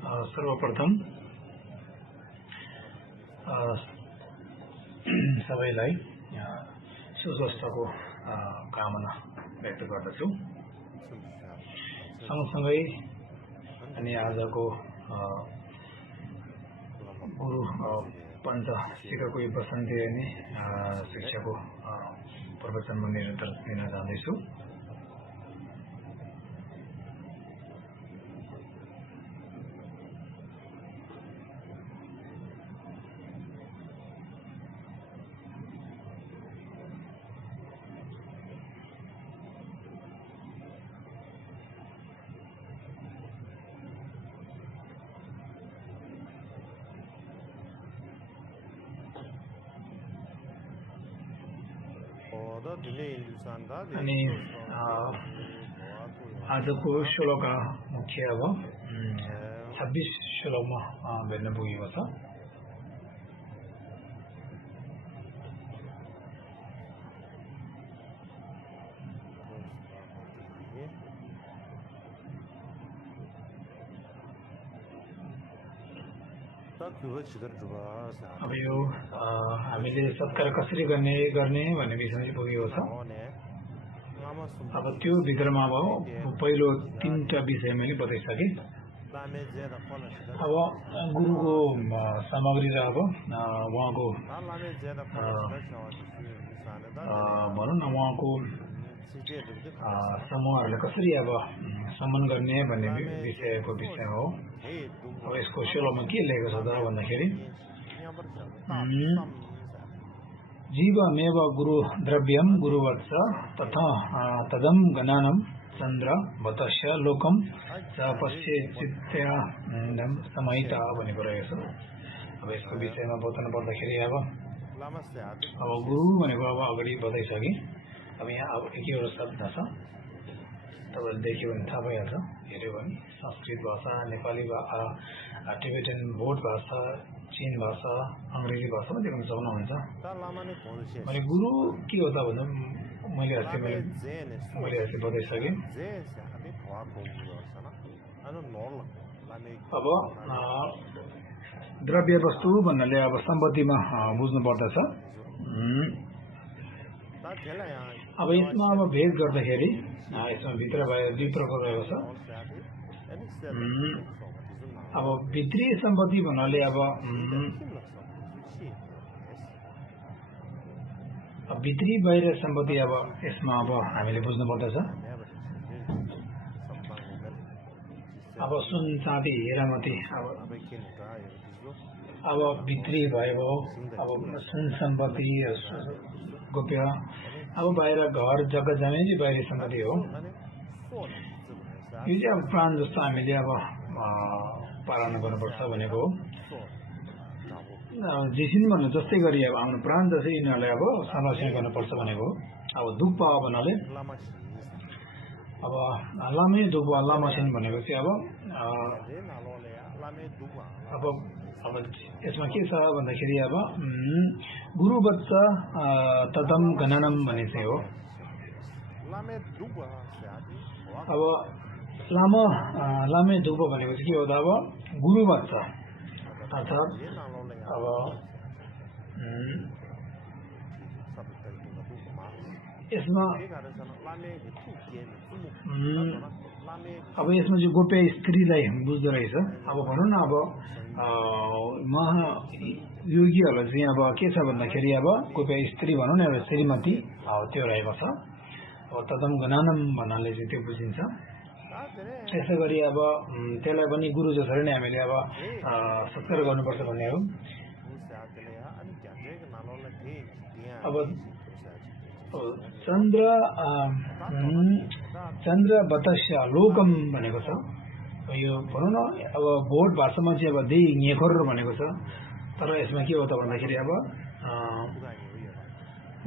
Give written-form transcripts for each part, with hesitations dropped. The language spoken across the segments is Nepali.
सर्वप्रथम सबैलाई सुस्वास्थ्यको कामना व्यक्त गर्दछु। सँगसँगै अनि आजको गुरु पञ्च शिखरको वसन्ती अनि शिक्षाको प्रवचन म निरन्तर दिन जाँदैछु। अनि आजको श्लोक मुख्य अब 26 श्लोकमा भेट्न पुगेको छ। अब यो हामीले सत्कार कसरी गर्ने भन्ने विषयमा पुगेको छ। अब त्यो भित्रमा अब पहिलो 3टा विषय मैले बताइसके। अब गुरुको सामग्री र अब उहाँको भनौँ न उहाँको समूहहरूलाई कसरी अब सम्मान गर्ने भन्ने विषयको विषय हो। अब यसको श्लोकमा के लेखेको छ त भन्दाखेरि जीवमेव गुरु द्रव्यम गुरुवत्स तथा तदम गणानम चन्द्र भतस्य लोकम च पश्येचित्यानम समाहिता भनेको रहेको छ। अब यसको विषयमा बताउनु पर्दाखेरि अब गुरु भनेको अब अगाडि बताइसके। अब यहाँ अब एकवटा शब्द छ, तपाईँले देख्यो भने थाहा भइहाल्छ। हेऱ्यो भने संस्कृत भाषा, नेपाली भाषा, टिबेटन बोड भाषा, चीन भाषा, अङ्ग्रेजी भाषामा देख्न सक्नुहुन्छ। भने गुरु के हो त भन्दा मैले अस्ति बताइसकेँ। अब द्रव्य वस्तु भन्नाले अब सम्पत्तिमा बुझ्नु पर्दछ। अब यसमा अब भेद गर्दाखेरि यसमा भित्र बाहिर 2 प्रकार रहेको छ। अब भित्री सम्पत्ति भन्नाले अब भित्री बाहिर सम्पत्ति अब यसमा अब हामीले बुझ्नु पर्दछ। अब सुन चाँदी हिरामती अब भित्री भएको अब सुन सम्पत्ति गोप्य। अब बाहिर घर जग्गा जमिन चाहिँ बाहिरी सम्पत्ति हो। यो चाहिँ अब प्राण जस्तो हामीले अब पालना गर्नुपर्छ भनेको हो। जेसिन भन्नु जस्तै गरी अब आफ्नो प्राण जस्तै यिनीहरूलाई अब संरक्षण गर्नुपर्छ भनेको हो। अब धुप भन्नाले अब लामे धुप लामासिन भनेको चाहिँ अब यसमा के छ भन्दाखेरि अब गुरु बच्चा तदम गणनम भन्ने चाहिँ हो। अब लामे धुप भनेको चाहिँ के हो त अब गुरु बच्चा अर्थात् अब यसमा चाहिँ गोप्य स्त्रीलाई बुझ्दो रहेछ। अब भनौँ न अब महायोगीहरूलाई चाहिँ अब के छ भन्दाखेरि अब गोप्य स्त्री भनौँ न एउटा श्रीमती त्यो रहेको छ। अब तदम गणानम भन्नाले चाहिँ त्यो बुझिन्छ। यसै गरी अब त्यसलाई पनि गुरु जसरी नै हामीले अब सत्कार गर्नुपर्छ भन्ने हो। अब चन्द्र बतस्य लोकम भनेको छ। यो भनौँ न अब बोट भाषामा चाहिँ अब देही नेखोर भनेको छ। तर यसमा के हो त भन्दाखेरि अब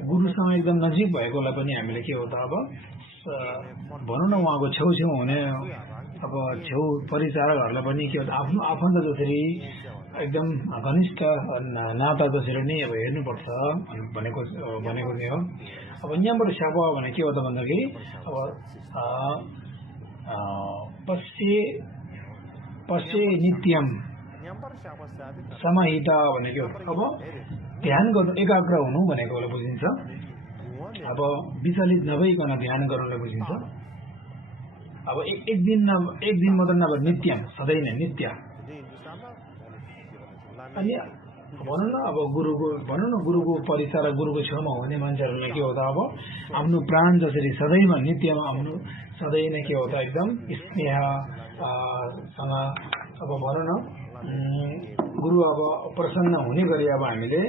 गुरुसँग एकदम नजिक भएकोलाई पनि हामीले के हो त अब भनौँ न उहाँको छेउछेउ हुने अब छेउ परिचारकहरूलाई पनि के हो आफ्नो आफन्त जसरी एकदम घनिष्ठ नाता जसरी नै अब हेर्नुपर्छ भनेको नै हो। अब यहाँबाट छाप भने के हो त भन्दाखेरि अब पश्ये नित्यम समाहिता भनेको अब ध्यान गर्नु एकाग्र हुनु भनेकोले बुझिन्छ अब विचलित नभइकन ध्यान गर्नुले बुझिन्छ अब एक दिन मात्र नभए नित्यम सधैँ नै नित्य अनि भनौँ न अब गुरुको परिसर गुरुको छेउमा हुने मान्छेहरूले के हो त अब आफ्नो प्राण जसरी सधैँमा नित्यमा आफ्नो सधैँ नै के हो त एकदम स्नेह सँग अब भनौँ न गुरु अब प्रसन्न हुने गरी अब हामीले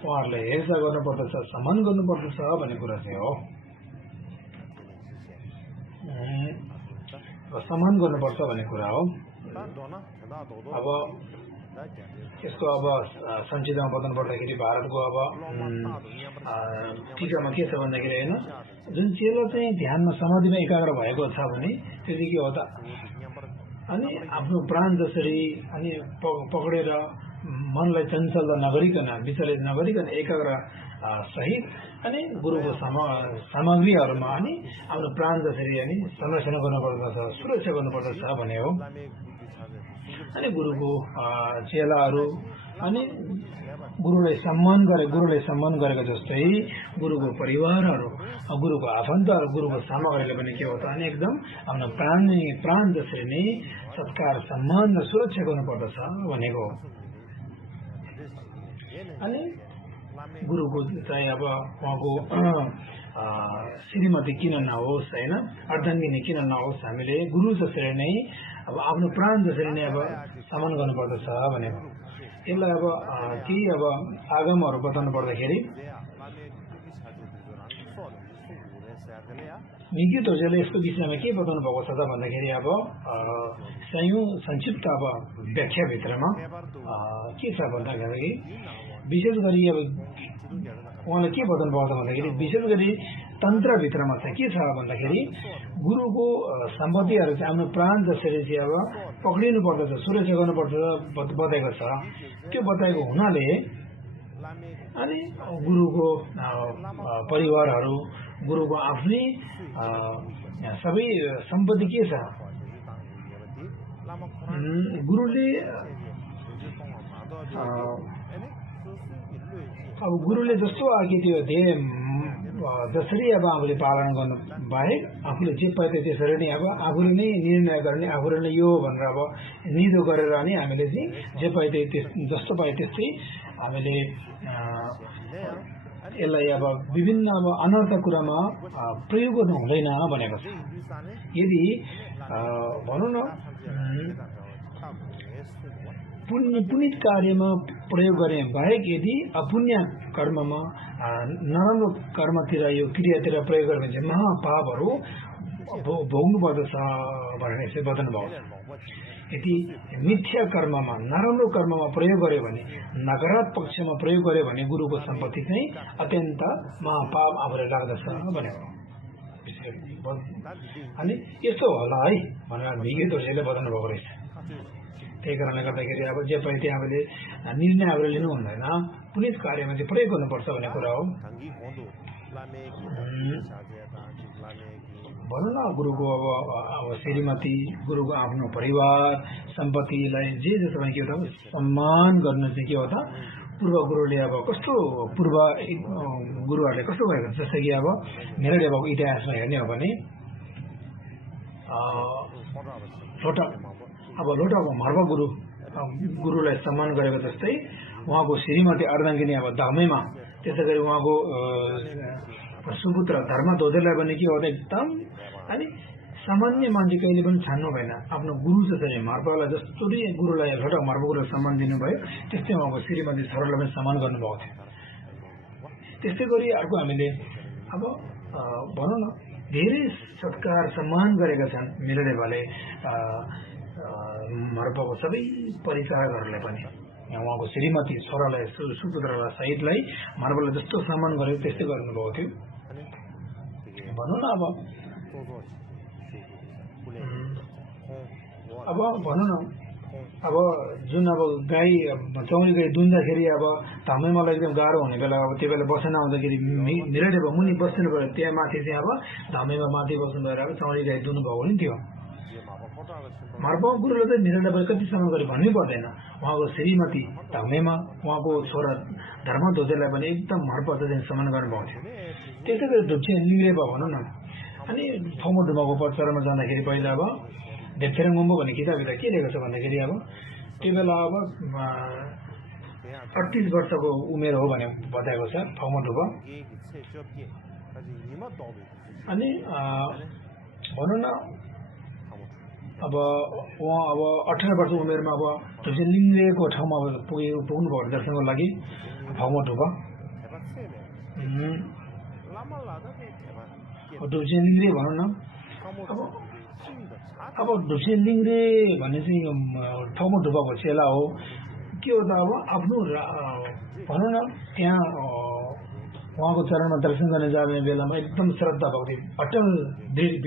उहाँहरूलाई हेरचाह गर्नुपर्दछ सम्मान गर्नुपर्दछ भन्ने कुरा चाहिँ हो सम्मान गर्नुपर्छ भन्ने कुरा हो अब यसको अब संचितमा बताउनु पर्दाखेरि भारतको अब टिकामा के छ भन्दाखेरि होइन जुन चेलो चाहिँ ध्यानमा समाधिमा एकाग्र भएको छ भने त्यो चाहिँ के हो त अनि आफ्नो प्राण जसरी अनि पक्रेर मनलाई चञ्चल नगरिकन विचलित नगरिकन एकाग्र सहित अनि गुरुको सामग्रीहरूमा अनि आफ्नो प्राण जसरी अनि संरक्षण गर्नुपर्दछ सुरक्षा गर्नुपर्दछ भने हो अनि गुरुको चेलाहरू अनि गुरुलाई सम्मान गरेको जस्तै गुरुको परिवारहरू गुरुको आफन्तहरू गुरुको सामग्रीले पनि के हो त अनि एकदम आफ्नो प्राण जसरी नै सत्कार सम्मान र सुरक्षा गर्नुपर्दछ भनेको अनि गुरुको चाहिँ अब उहाँको श्रीमती किन नहोस् होइन अर्धाङ्गिनी किन नहोस् हामीले गुरु जसरी नै अब आफ्नो प्राण जसरी नै अब सम्मान गर्नुपर्दछ भनेको यसलाई अब केही अब आगमहरू बताउनु पर्दाखेरि मिग्यू तोर्जेले यसको विषयमा के बताउनु भएको छ त भन्दाखेरि अब संक्षिप्त अब व्याख्याभित्रमा के छ भन्दाखेरि विशेष गरी अब उहाँले के बताउनु भएको छ भन्दाखेरि विशेष गरी तन्त्रभित्रमा चाहिँ के छ भन्दाखेरि गुरुको सम्पत्तिहरू चाहिँ आफ्नो प्राण जसरी चाहिँ अब पक्रिनु पर्दछ सुरक्षा गर्नुपर्छ बताएको छ त्यो बताएको हुनाले अनि गुरुको परिवारहरू गुरुको आफ्नै सबै सम्पत्ति के छ गुरुले जस्तो अघि त्यो ध्येय जसरी अब आफूले पालन गर्नु बाहेक आफूले जे पाए त्यसरी नै अब आफूले नै निर्णय गर्ने आफूले नै यो भनेर अब निदो गरेर नि हामीले चाहिँ जे पाए जस्तो पाए त्यस्तै हामीले यसलाई अब विभिन्न अब अनर्थ कुरामा प्रयोग गर्नु हुँदैन भनेको छ यदि भनौँ न पुण्य कार्यमा प्रयोग गरे बाहेक यदि अपुण्य कर्ममा नराम्रो कर्मतिर यो क्रियातिर प्रयोग गऱ्यो भने चाहिँ महापापहरू भोग्नु पर्दछ भनेर यसले बताउनु भएको छ यदि मिथ्या कर्ममा नराम्रो कर्ममा प्रयोग गर्यो भने नकारात्मक पक्षमा प्रयोग गर्यो भने गुरुको सम्पत्ति चाहिँ अत्यन्त महापाप आफूलाई लाग्दछ भनेको अनि यस्तो होला है भनेर भिगे दोषीले बताउनु भएको रहेछ त्यही कारणले गर्दाखेरि अब जे पनि त्यहाँ हामीले निर्णय आफूले लिनु हुँदैन पुनित कार्यमा चाहिँ प्रयोग गर्नुपर्छ भन्ने कुरा हो भनौँ न गुरुको अब श्रीमती गुरुको आफ्नो परिवार सम्पत्तिलाई जे तपाईँ के हो त सम्मान गर्नु चाहिँ के हो त पूर्व गुरुले अब कस्तो पूर्व गुरुहरूले कस्तो भएको जस्तै कि अब मेरो अब इतिहासमा हेर्ने हो भने लोटाको मर्व गुरुलाई सम्मान गरेको जस्तै उहाँको श्रीमती अर्धाङ्गिनी अब दमैमा त्यसै गरी उहाँको सुपुत्र धर्मध्वजलाई पनि के हो त एकदम अनि सामान्य मान्छे कहिले पनि छान्नु भएन आफ्नो गुरु जसरी मर्वलाई जसरी गुरुलाई लोटा मर्व गुरुलाई सम्मान दिनुभयो त्यस्तै उहाँको श्रीमती छोरालाई पनि सम्मान गर्नुभएको थियो त्यस्तै गरी अर्को हामीले अब भनौँ न धेरै सत्कार सम्मान गरेका छन् मिलडेवाले मर्वको सबै परिचारकहरूले पनि उहाँको श्रीमती छोरालाई सुपुत्रलाई सहितलाई मर्वलाई जस्तो सम्मान गरेको त्यस्तै गर्नुभएको थियो भनौँ न अब भनौँ न अब जुन अब गाई चौरी गाई दुन्दाखेरि अब धमैमालाई एकदम गाह्रो हुने बेला अब त्यो बेला बसेन आउँदाखेरि मिलडेवा मुनि बस्नु पऱ्यो त्यहाँ माथि चाहिँ अब धमैमा माथि बस्नु भएर अब चौरी गाई दुनु भएको नि थियो मार्पाङ गुरुले चाहिँ निरण्डलाई कति सम्मान गरे भन्नै पर्दैन। उहाँको श्रीमती धम्मेमा उहाँको छोरा धर्मध्वजलाई पनि एकदम मार्पाले चाहिँ सम्मान गर्नुभएको थियो। त्यसै गरी ढुप्चे लिङ्ग्रेपा भनौँ न। अनि फमो ढुमाको पचरमा जाँदाखेरि पहिला अब देवथेरङ गुम्बो भन्ने किताबभित्र के लेखेको छ भन्दाखेरि अब त्यो बेला अब 38 वर्षको उमेर हो भने बताएको छ फमो ढुबा। अनि भनौँ न अब उहाँ अब 18 वर्ष उमेरमा अब ढुप्चे लिङ्ग्रेको ठाउँमा पुग्नुभयो दर्शनको लागि फमो ढुबा। ढुप्चे लिङ्ग्रे भनौँ न। अब ढुप्चे लिङ्ग्रे भन्ने चाहिँ फमो ढुबाको चेला हो। के हो त अब आफ्नो भनौँ न त्यहाँ उहाँको चरणमा दर्शन गर्ने जाने बेलामा एकदम श्रद्धा भक्ति अटल दृढ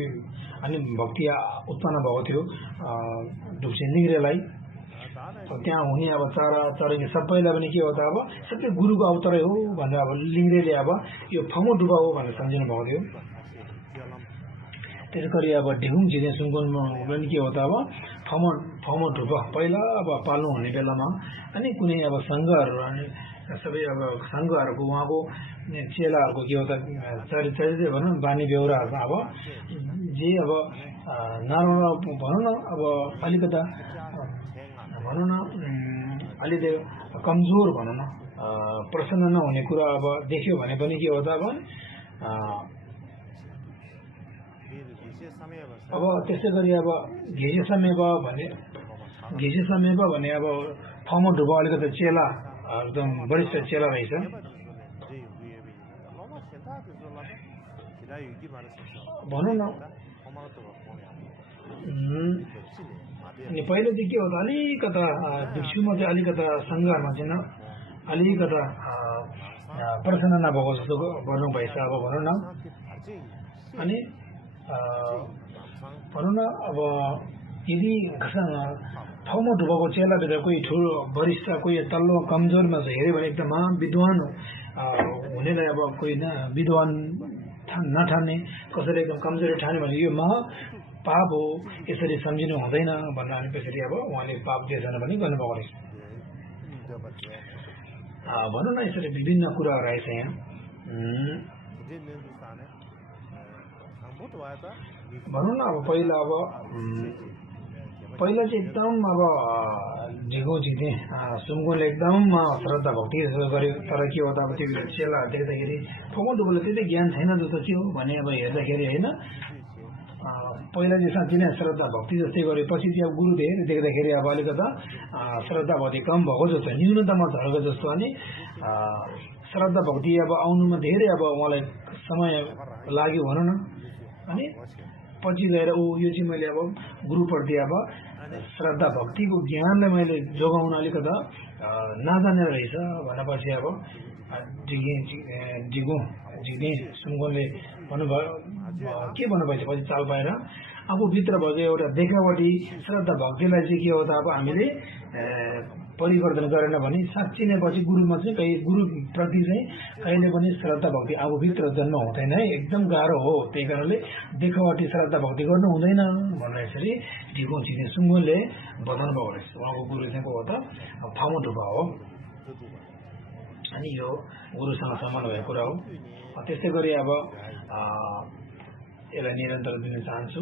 अनि भक्ति उत्पन्न भएको थियो ढुप्चे लिङ्ग्रेलाई। त्यहाँ हुने अब चरकी सबैलाई पनि के हो त अब सबै गुरुको अवतारै हो भनेर अब लिङ्ग्रेले अब यो फमो ढुबा हो भनेर सम्झिनु भएको थियो। त्यसै गरी अब ढिगुङ झिने सुनकोनमा पनि के हो त अब फमो ढुबा पहिला अब पाल्नु हुने बेलामा अनि कुनै अब सङ्घहरू अनि सबै अब सङ्घहरूको उहाँको चेलाहरूको के हो त चरित्र भनौँ बानी बेहोराहरू अब जे अब नराम्रो भनौँ न अब अलिकता भनौँ न अलिकति कमजोर भनौँ न प्रसन्न नहुने कुरा अब देख्यो भने पनि के हो त अब त्यसै गरी अब घिजे समेप भने अब फमो ढुबा अलिकति चेला एकदम वरिष्ठ चेला रहेछ। भनौँ न अनि पहिले चाहिँ के हो त अलिकता भिक्षुमा चाहिँ अलिकता सङ्घारमा चाहिँ अलिकता प्रसन्न नभएको जस्तो गर्नु भएछ अब भनौँ न। अनि भनौँ न अब यदि ठाउँमा ढुबाको चेलाभित्र कोही ठुलो वरिष्ठ कोही तल्लो कमजोरमा चाहिँ हेऱ्यो भने एकदम विद्वान हुनेलाई अब कोही विद्वान नठान्ने कसैले एकदम कमजोरी ठान्यो भने यो पाप हो यसरी सम्झिनु हुँदैन भनेर अनि त्यसरी अब उहाँले पाप देशना पनि गर्नुभएको रहेछ। भनौँ न यसरी विभिन्न कुराहरू आएछ यहाँ। भनौँ न अब पहिला चाहिँ एकदम अब झिगो झिक्ने सुमगुनले एकदम श्रद्धा भक्ति गर्यो। तर के हो त अब त्यो चेलाहरू देख्दाखेरि फमो ढुबाले त्यति ज्ञान छैन जस्तो के हो भने अब हेर्दाखेरि होइन पहिला चाहिँ साँच्चै नै श्रद्धा भक्ति जस्तै गर्यो। पछि चाहिँ अब गुरु धेरै देख्दाखेरि अब अलिकता श्रद्धा भक्ति कम भएको जस्तो न्यूनतामा झरेको जस्तो अनि श्रद्धा भक्ति अब आउनुमा धेरै अब उहाँलाई समय लाग्यो भनौँ न। अनि पछि गएर यो चाहिँ मैले अब गुरुप्रति अब श्रद्धा भक्तिको ज्ञानलाई मैले जोगाउन अलिकता नजानेर रहेछ भनेपछि अब झिक्ने सुनगोनले भन्नुभयो के भन्नुभएछ पछि चाल पाएर आफूभित्र भएको एउटा देखावटी श्रद्धा भक्तिलाई चाहिँ के हो त अब हामीले परिवर्तन गरेन भने साँच्चै नै पछि गुरुमा चाहिँ गुरुप्रति चाहिँ कहिले पनि श्रद्धा भक्ति आफूभित्र जन्म हुँदैन है, एकदम गाह्रो हो। त्यही कारणले देखावटी श्रद्धा भक्ति गर्नु हुँदैन भनेर यसरी ढिगो छिने सुङ्गोले बताउनु भएको रहेछ। उहाँको गुरु चाहिँ को हो त फमो ढुबा हो। अनि यो गुरुसँग सम्मान भएको कुरा हो। त्यस्तै गरी अब यसलाई निरन्तर दिन चाहन्छु।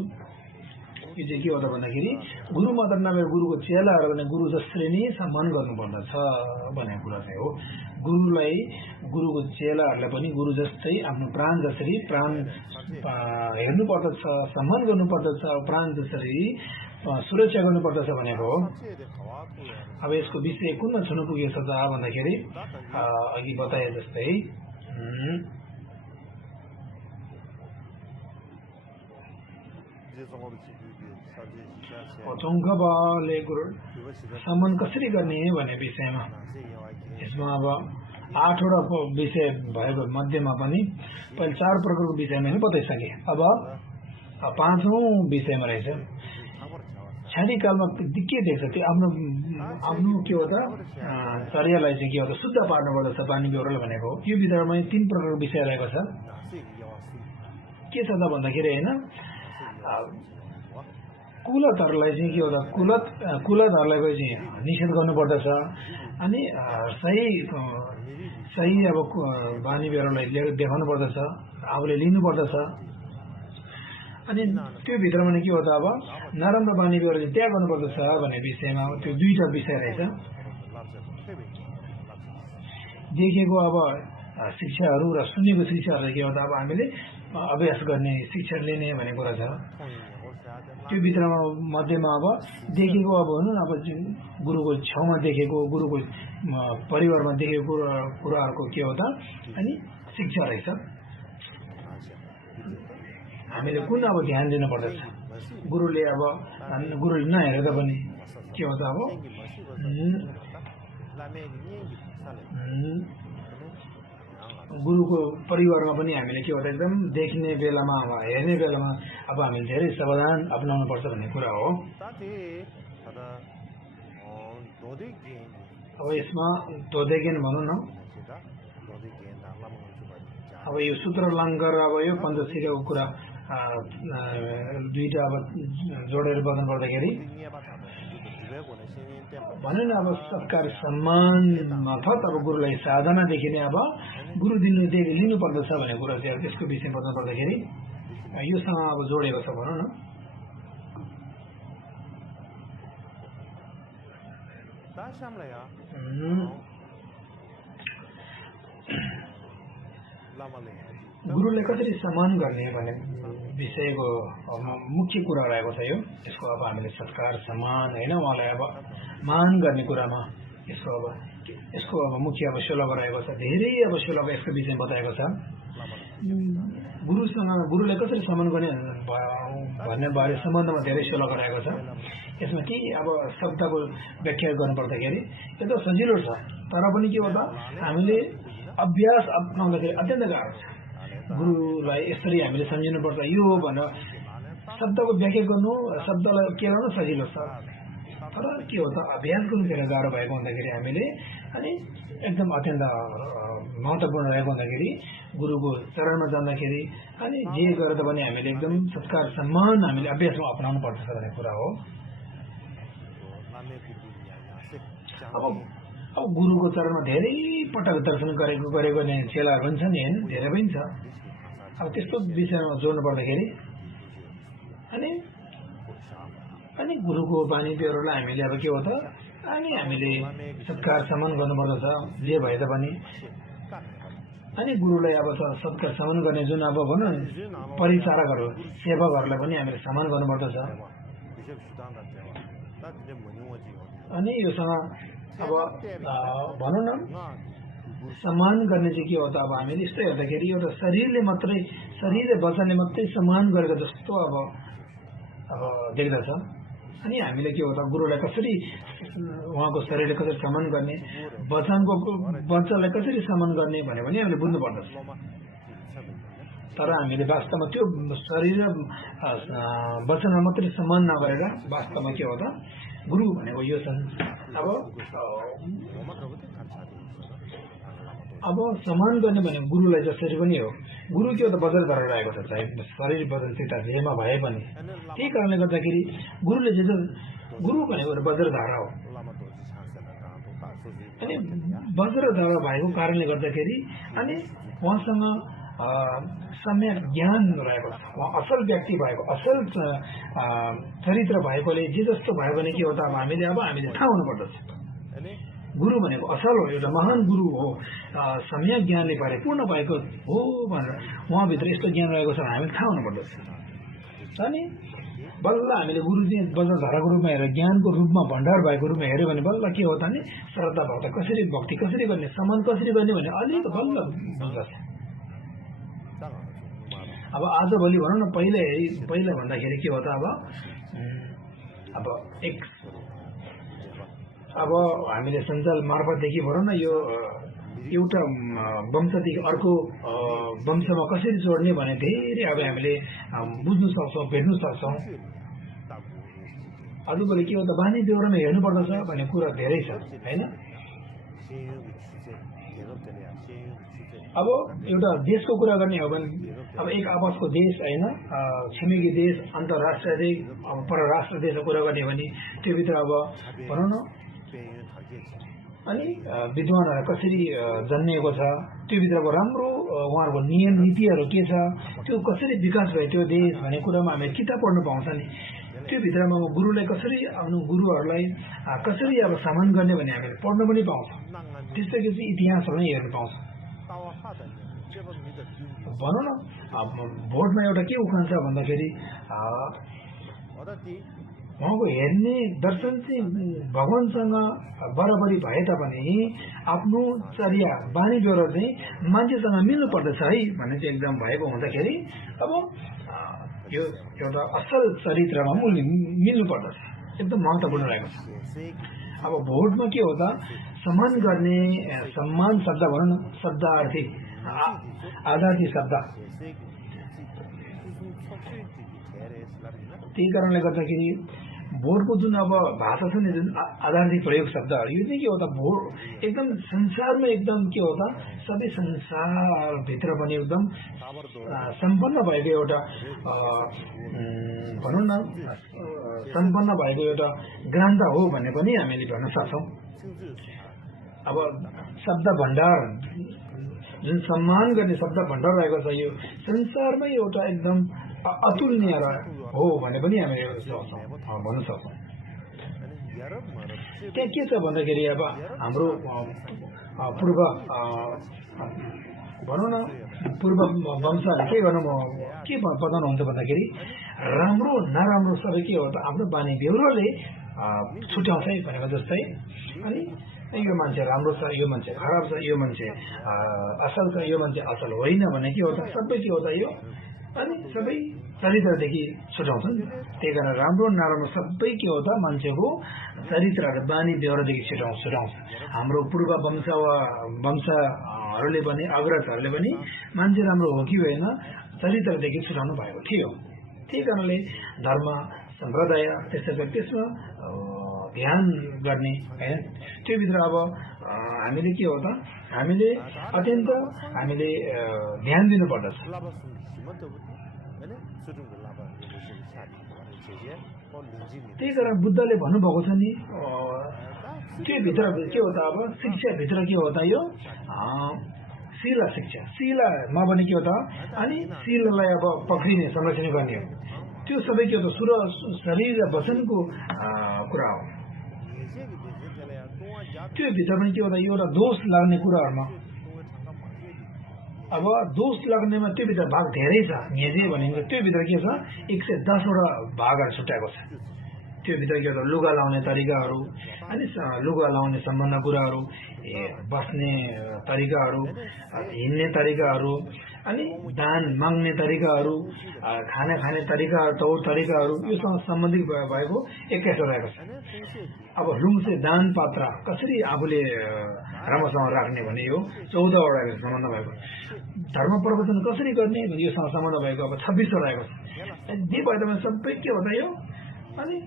यो चाहिँ के हो त भन्दाखेरि गुरु मात्र नभए गुरुको चेलाहरू भने गुरु जसरी नै सम्मान गर्नुपर्दछ भन्ने कुरा चाहिँ हो। गुरुलाई गुरुको चेलाहरूलाई पनि गुरु जस्तै आफ्नो प्राण जसरी प्राण हेर्नु पर्दछ, सम्मान गर्नुपर्दछ, प्राण जसरी सुरक्षा गर्नुपर्दछ भनेको हो। अब यसको विषय कुनमा छुनु पुगेको छ त भन्दाखेरि अघि बताए जस्तै चौङ्खबाले गुरु सम्मान कसरी गर्ने भन्ने विषयमा यसमा अब 8वटा विषय भएको मध्येमा पनि पहिले 4 प्रकारको विषयमा नै बताइसके। अब 5औं विषयमा रहेछ छाडी कालमा के देख्छ त्यो आफ्नो के हो त चर्यालाई चाहिँ के हो त शुद्ध पार्नुपर्दछ बानी बेहोराले भनेको। यो विधामा 3 प्रकारको विषय रहेको छ। के छ त भन्दाखेरि हैन कुलतहरूलाई चाहिँ के हो त कुलतहरूलाई चाहिँ निषेध गर्नुपर्दछ अनि सही अब बानी बेहोरालाई देखाउनु पर्दछ आफूले लिनुपर्दछ अनि त्यो भित्रमा के हो त अब नराम्रो बानी बेहोरा चाहिँ त्याग गर्नुपर्दछ भन्ने विषयमा त्यो दुईटा विषय रहेछ देखेको अब शिक्षाहरू र सुनेको शिक्षाहरू के हो त अब हामीले अभ्यास गर्ने शिक्षा लिने भन्ने कुरा छ त्यो भित्रमा मध्येमा अब देखेको अब भनौँ न अब गुरुको छेउमा देखेको गुरुको परिवारमा देखेको कुराहरूको के हो त अनि शिक्षा रहेछ हामीले कुन अब ध्यान दिनुपर्दछ गुरुले अब गुरुले नहेरेर पनि के हो त अब गुरुको परिवारमा पनि हामीले के हो त एकदम देख्ने बेलामा हेर्ने बेलामा अब हामीले धेरै सावधान अपनाउनु पर्छ भन्ने कुरा हो अब यसमा दोधेगेन भनौँ न अब यो सूत्र लङ्गर अब यो पञ्चशिरको कुरा दुईटा अब जोडेर बदन पर्दाखेरि भन्यो न अब सत्कार सम्मान मार्फत अब गुरुलाई साधनादेखि नै अब गुरु लिनुपर्दछ भन्ने कुरा चाहिँ त्यसको विषय बदन पर्दाखेरि योसँग अब जोडेको छ भनौँ न गुरुलाई कसरी सम्मान गर्ने भन्ने विषयको मुख्य कुरा रहेको छ यो यसको अब हामीले सत्कार सम्मान होइन उहाँलाई अब मान गर्ने कुरामा यसको अब मुख्य अब श्लोक रहेको छ धेरै अब श्लोक यसको विषयमा बताएको छ गुरुलाई कसरी सम्मान गर्ने भन्ने बारे सम्बन्धमा धेरै श्लोक रहेको छ यसमा के अब शब्दको व्याख्या गर्नुपर्दाखेरि यो त सजिलो छ तर पनि के हो त हामीले अभ्यास अपनाउँदाखेरि अत्यन्त गाह्रो छ गुरुलाई यसरी हामीले सम्झिनुपर्छ यो भनेर शब्दको व्याख्या गर्नु शब्दलाई के गर्नु सजिलो छ तर के हो त अभ्यास गर्नु धेरै गाह्रो भएको हुँदाखेरि हामीले अनि एकदम अत्यन्त महत्त्वपूर्ण रहेको हुँदाखेरि गुरुको चरणमा जाँदाखेरि अनि जे गरेर पनि हामीले एकदम सत्कार सम्मान हामीले अभ्यासमा अपनाउनु पर्दछ भन्ने कुरा हो अब गुरुको चरणमा धेरै पटक दर्शन गरेको चेलाहरू पनि छन् होइन धेरै पनि छ अब त्यस्तो विषयमा जोड्नु पर्दाखेरि अनि गुरुको बानी बेहोरालाई हामीले अब के हो त अनि हामीले सत्कार सम्मान गर्नुपर्दछ जे भए तापनि अनि गुरुलाई अब सत्कार सम्मान गर्ने जुन अब भनौँ परिचारकहरू सेवकहरूलाई पनि हामीले सम्मान गर्नुपर्दछ अनि योसँग अब भनौँ न सम्मान गर्ने चाहिँ के हो त अब हामीले यस्तो हेर्दाखेरि एउटा शरीर र वचनले मात्रै सम्मान गरेको जस्तो अब देख्दछ अनि हामीले के हो त गुरुलाई कसरी उहाँको शरीरले कसरी सम्मान गर्ने वचनलाई कसरी सम्मान गर्ने भने पनि हामीले बुझ्नु पर्दछ तर हामीले वास्तवमा त्यो शरीर र वचनमा मात्रै सम्मान नगरेर वास्तवमा के हो त गुरु भनेको यो छन् अब सम्मान गर्ने भनेको गुरुलाई जसरी पनि हो गुरु के हो त बजार गरेर आएको छ चाहे शरीर बदलसित जेमा भए पनि त्यही कारणले गर्दाखेरि गुरुले गुरु भनेको वज्रधारा हो अनि वज्रधारा भएको कारणले गर्दाखेरि अनि उहाँसँग सम्यक ज्ञान रहेको छ उहाँ असल व्यक्ति भएको असल चरित्र भएकोले जे जस्तो भयो भने के हो त अब हामीले थाहा हुनुपर्दछ गुरु भनेको असल हो एउटा महान गुरु हो सम्यक ज्ञानले परिपूर्ण भएको हो भनेर उहाँभित्र यस्तो ज्ञान रहेको छ हामीले थाहा हुनुपर्दछ अनि बल्ल हामीले गुरु चाहिँ वज्रधाराको रूपमा हेरेर ज्ञानको रूपमा भण्डार भएको रूपमा हेऱ्यो भने बल्ल के हो त नि श्रद्धा भक्त कसरी भक्ति कसरी गर्ने सम्मान कसरी गर्ने भने अलिक बल्ल बुझ्दछ अब आजभोलि भनौँ न पहिला भन्दाखेरि के हो त अब हामीले सञ्जाल मार्फतदेखि भनौँ न यो एउटा वंशदेखि अर्को वंशमा कसरी जोड्ने भने धेरै अब हामीले बुझ्नु सक्छौँ भेट्नु सक्छौँ आजभोलि के हो त बानी बेहोरामा हेर्नुपर्दछ भन्ने कुरा धेरै छ होइन अब एउटा देशको कुरा गर्ने हो भने अब एक आपसको देश हैन छिमेकी देश अन्तर्राष्ट्रिय अब परराष्ट्र देशको कुरा गर्ने हो भने त्योभित्र अब भनौँ न अनि विद्वानहरू कसरी जन्मिएको छ त्योभित्रको राम्रो उहाँहरूको नियम नीतिहरू के छ त्यो कसरी विकास भयो त्यो देश भन्ने कुरामा हामीले किताब पढ्न पाउँछ नि त्यो भित्रमा गुरुलाई कसरी आफ्नो गुरुहरूलाई कसरी अब सम्मान गर्ने भन्ने हामीले पढ्न पनि पाउँछ त्यसपछि इतिहासहरू नै हेर्न पाउँछ भनौँ न भोटमा एउटा के उखान छ भन्दाखेरि उहाँको हेर्ने दर्शन चाहिँ भगवानसँग बराबरी भए तापनि आफ्नो चर्या बानी बेहोरा चाहिँ मान्छेसँग मिल्नु पर्दछ है भन्ने चाहिँ एकदम भएको हुँदाखेरि अब यो एउटा असल चरित्रमा मिल्नु पर्दछ एकदम महत्त्वपूर्ण रहेको छ अब भोटमा के हो त सम्मान गर्ने सम्मान शब्द भनौँ न शब्दार्थी आधार्थी शब्द त्यही कारणले गर्दाखेरि भोटको जुन अब भाषा छ नि जुन आधार्थी प्रयोग शब्दहरू यो चाहिँ के हो त भोट एकदम संसारमा एकदम के हो त सबै संसारभित्र पनि एकदम सम्पन्न भएको एउटा भनौँ न सम्पन्न भएको एउटा ग्रन्थ हो भन्ने पनि हामीले भन्न सक्छौँ अब शब्द भण्डार जुन सम्मान गर्ने शब्द भण्डार रहेको छ यो संसारमै एउटा एकदम अतुलनीय हो भन्ने पनि हामीले भन्न सक्छौँ त्यहाँ के छ भन्दाखेरि अब हाम्रो पूर्व भनौँ न पूर्व वंशहरूले के गर्नु के बताउनुहुन्छ भन्दाखेरि राम्रो नराम्रो सबै के हो त आफ्नो बानी बेहोराले छुट्याउँछ भनेको जस्तै अनि यो मान्छे राम्रो छ यो मान्छे खराब छ यो मान्छे असल छ यो मान्छे असल होइन भने के हो त सबै के हो त यो अनि सबै चरित्रदेखि छुट्याउँछ नि त्यही कारण राम्रो नराम्रो सबै के हो त मान्छेको चरित्रहरू बानी बेहोरादेखि छुट्याउँछ हाम्रो पूर्व वंशहरूले पनि अग्रजहरूले पनि मान्छे राम्रो हो कि होइन चरित्रदेखि छुट्याउनु भएको थियो त्यही कारणले धर्म सम्प्रदाय त्यसै त्यसमा ध्यान गर्ने होइन त्योभित्र अब हामीले के हो त हामीले अत्यन्त हामीले ध्यान दिनुपर्दछ त्यही कारण बुद्धले भन्नुभएको छ नि त्योभित्र के हो त अब शिक्षाभित्र के हो त यो शीला शिक्षा शीलामा पनि के हो त अनि शीललाई अब पक्रिने संरक्षण गर्ने हो त्यो सबै के हो त शरीर र वचनको कुरा हो त्यो भित्र पनि के हो त एउटा दोष लाग्ने कुराहरूमा अब दोष लाग्नेमा त्यो भित्र भाग धेरै छ मेजे भनिन्छ त्यो भित्र के छ 110 वटा भागहरू छुट्याएको छ त्यो भित्र के हो त लुगा लाउने तरिकाहरू अनि लुगा लाउने सम्बन्ध कुराहरू बस्ने तरिकाहरू हिँड्ने तरिकाहरू अनि दान माग्ने तरिकाहरू खाना खाने तरिकाहरू तौर तरिकाहरू योसँग सम्बन्धित भएको 21 रहेको छ अब लुङसे दान पात्र कसरी आफूले राम्रोसँग राख्ने भने यो 14 वटा सम्बन्ध भएको धर्म प्रवचन कसरी गर्ने भने योसँग सम्बन्ध भएको अब 26 रहेको छ जे भए पनि सबै के हो त यो अनि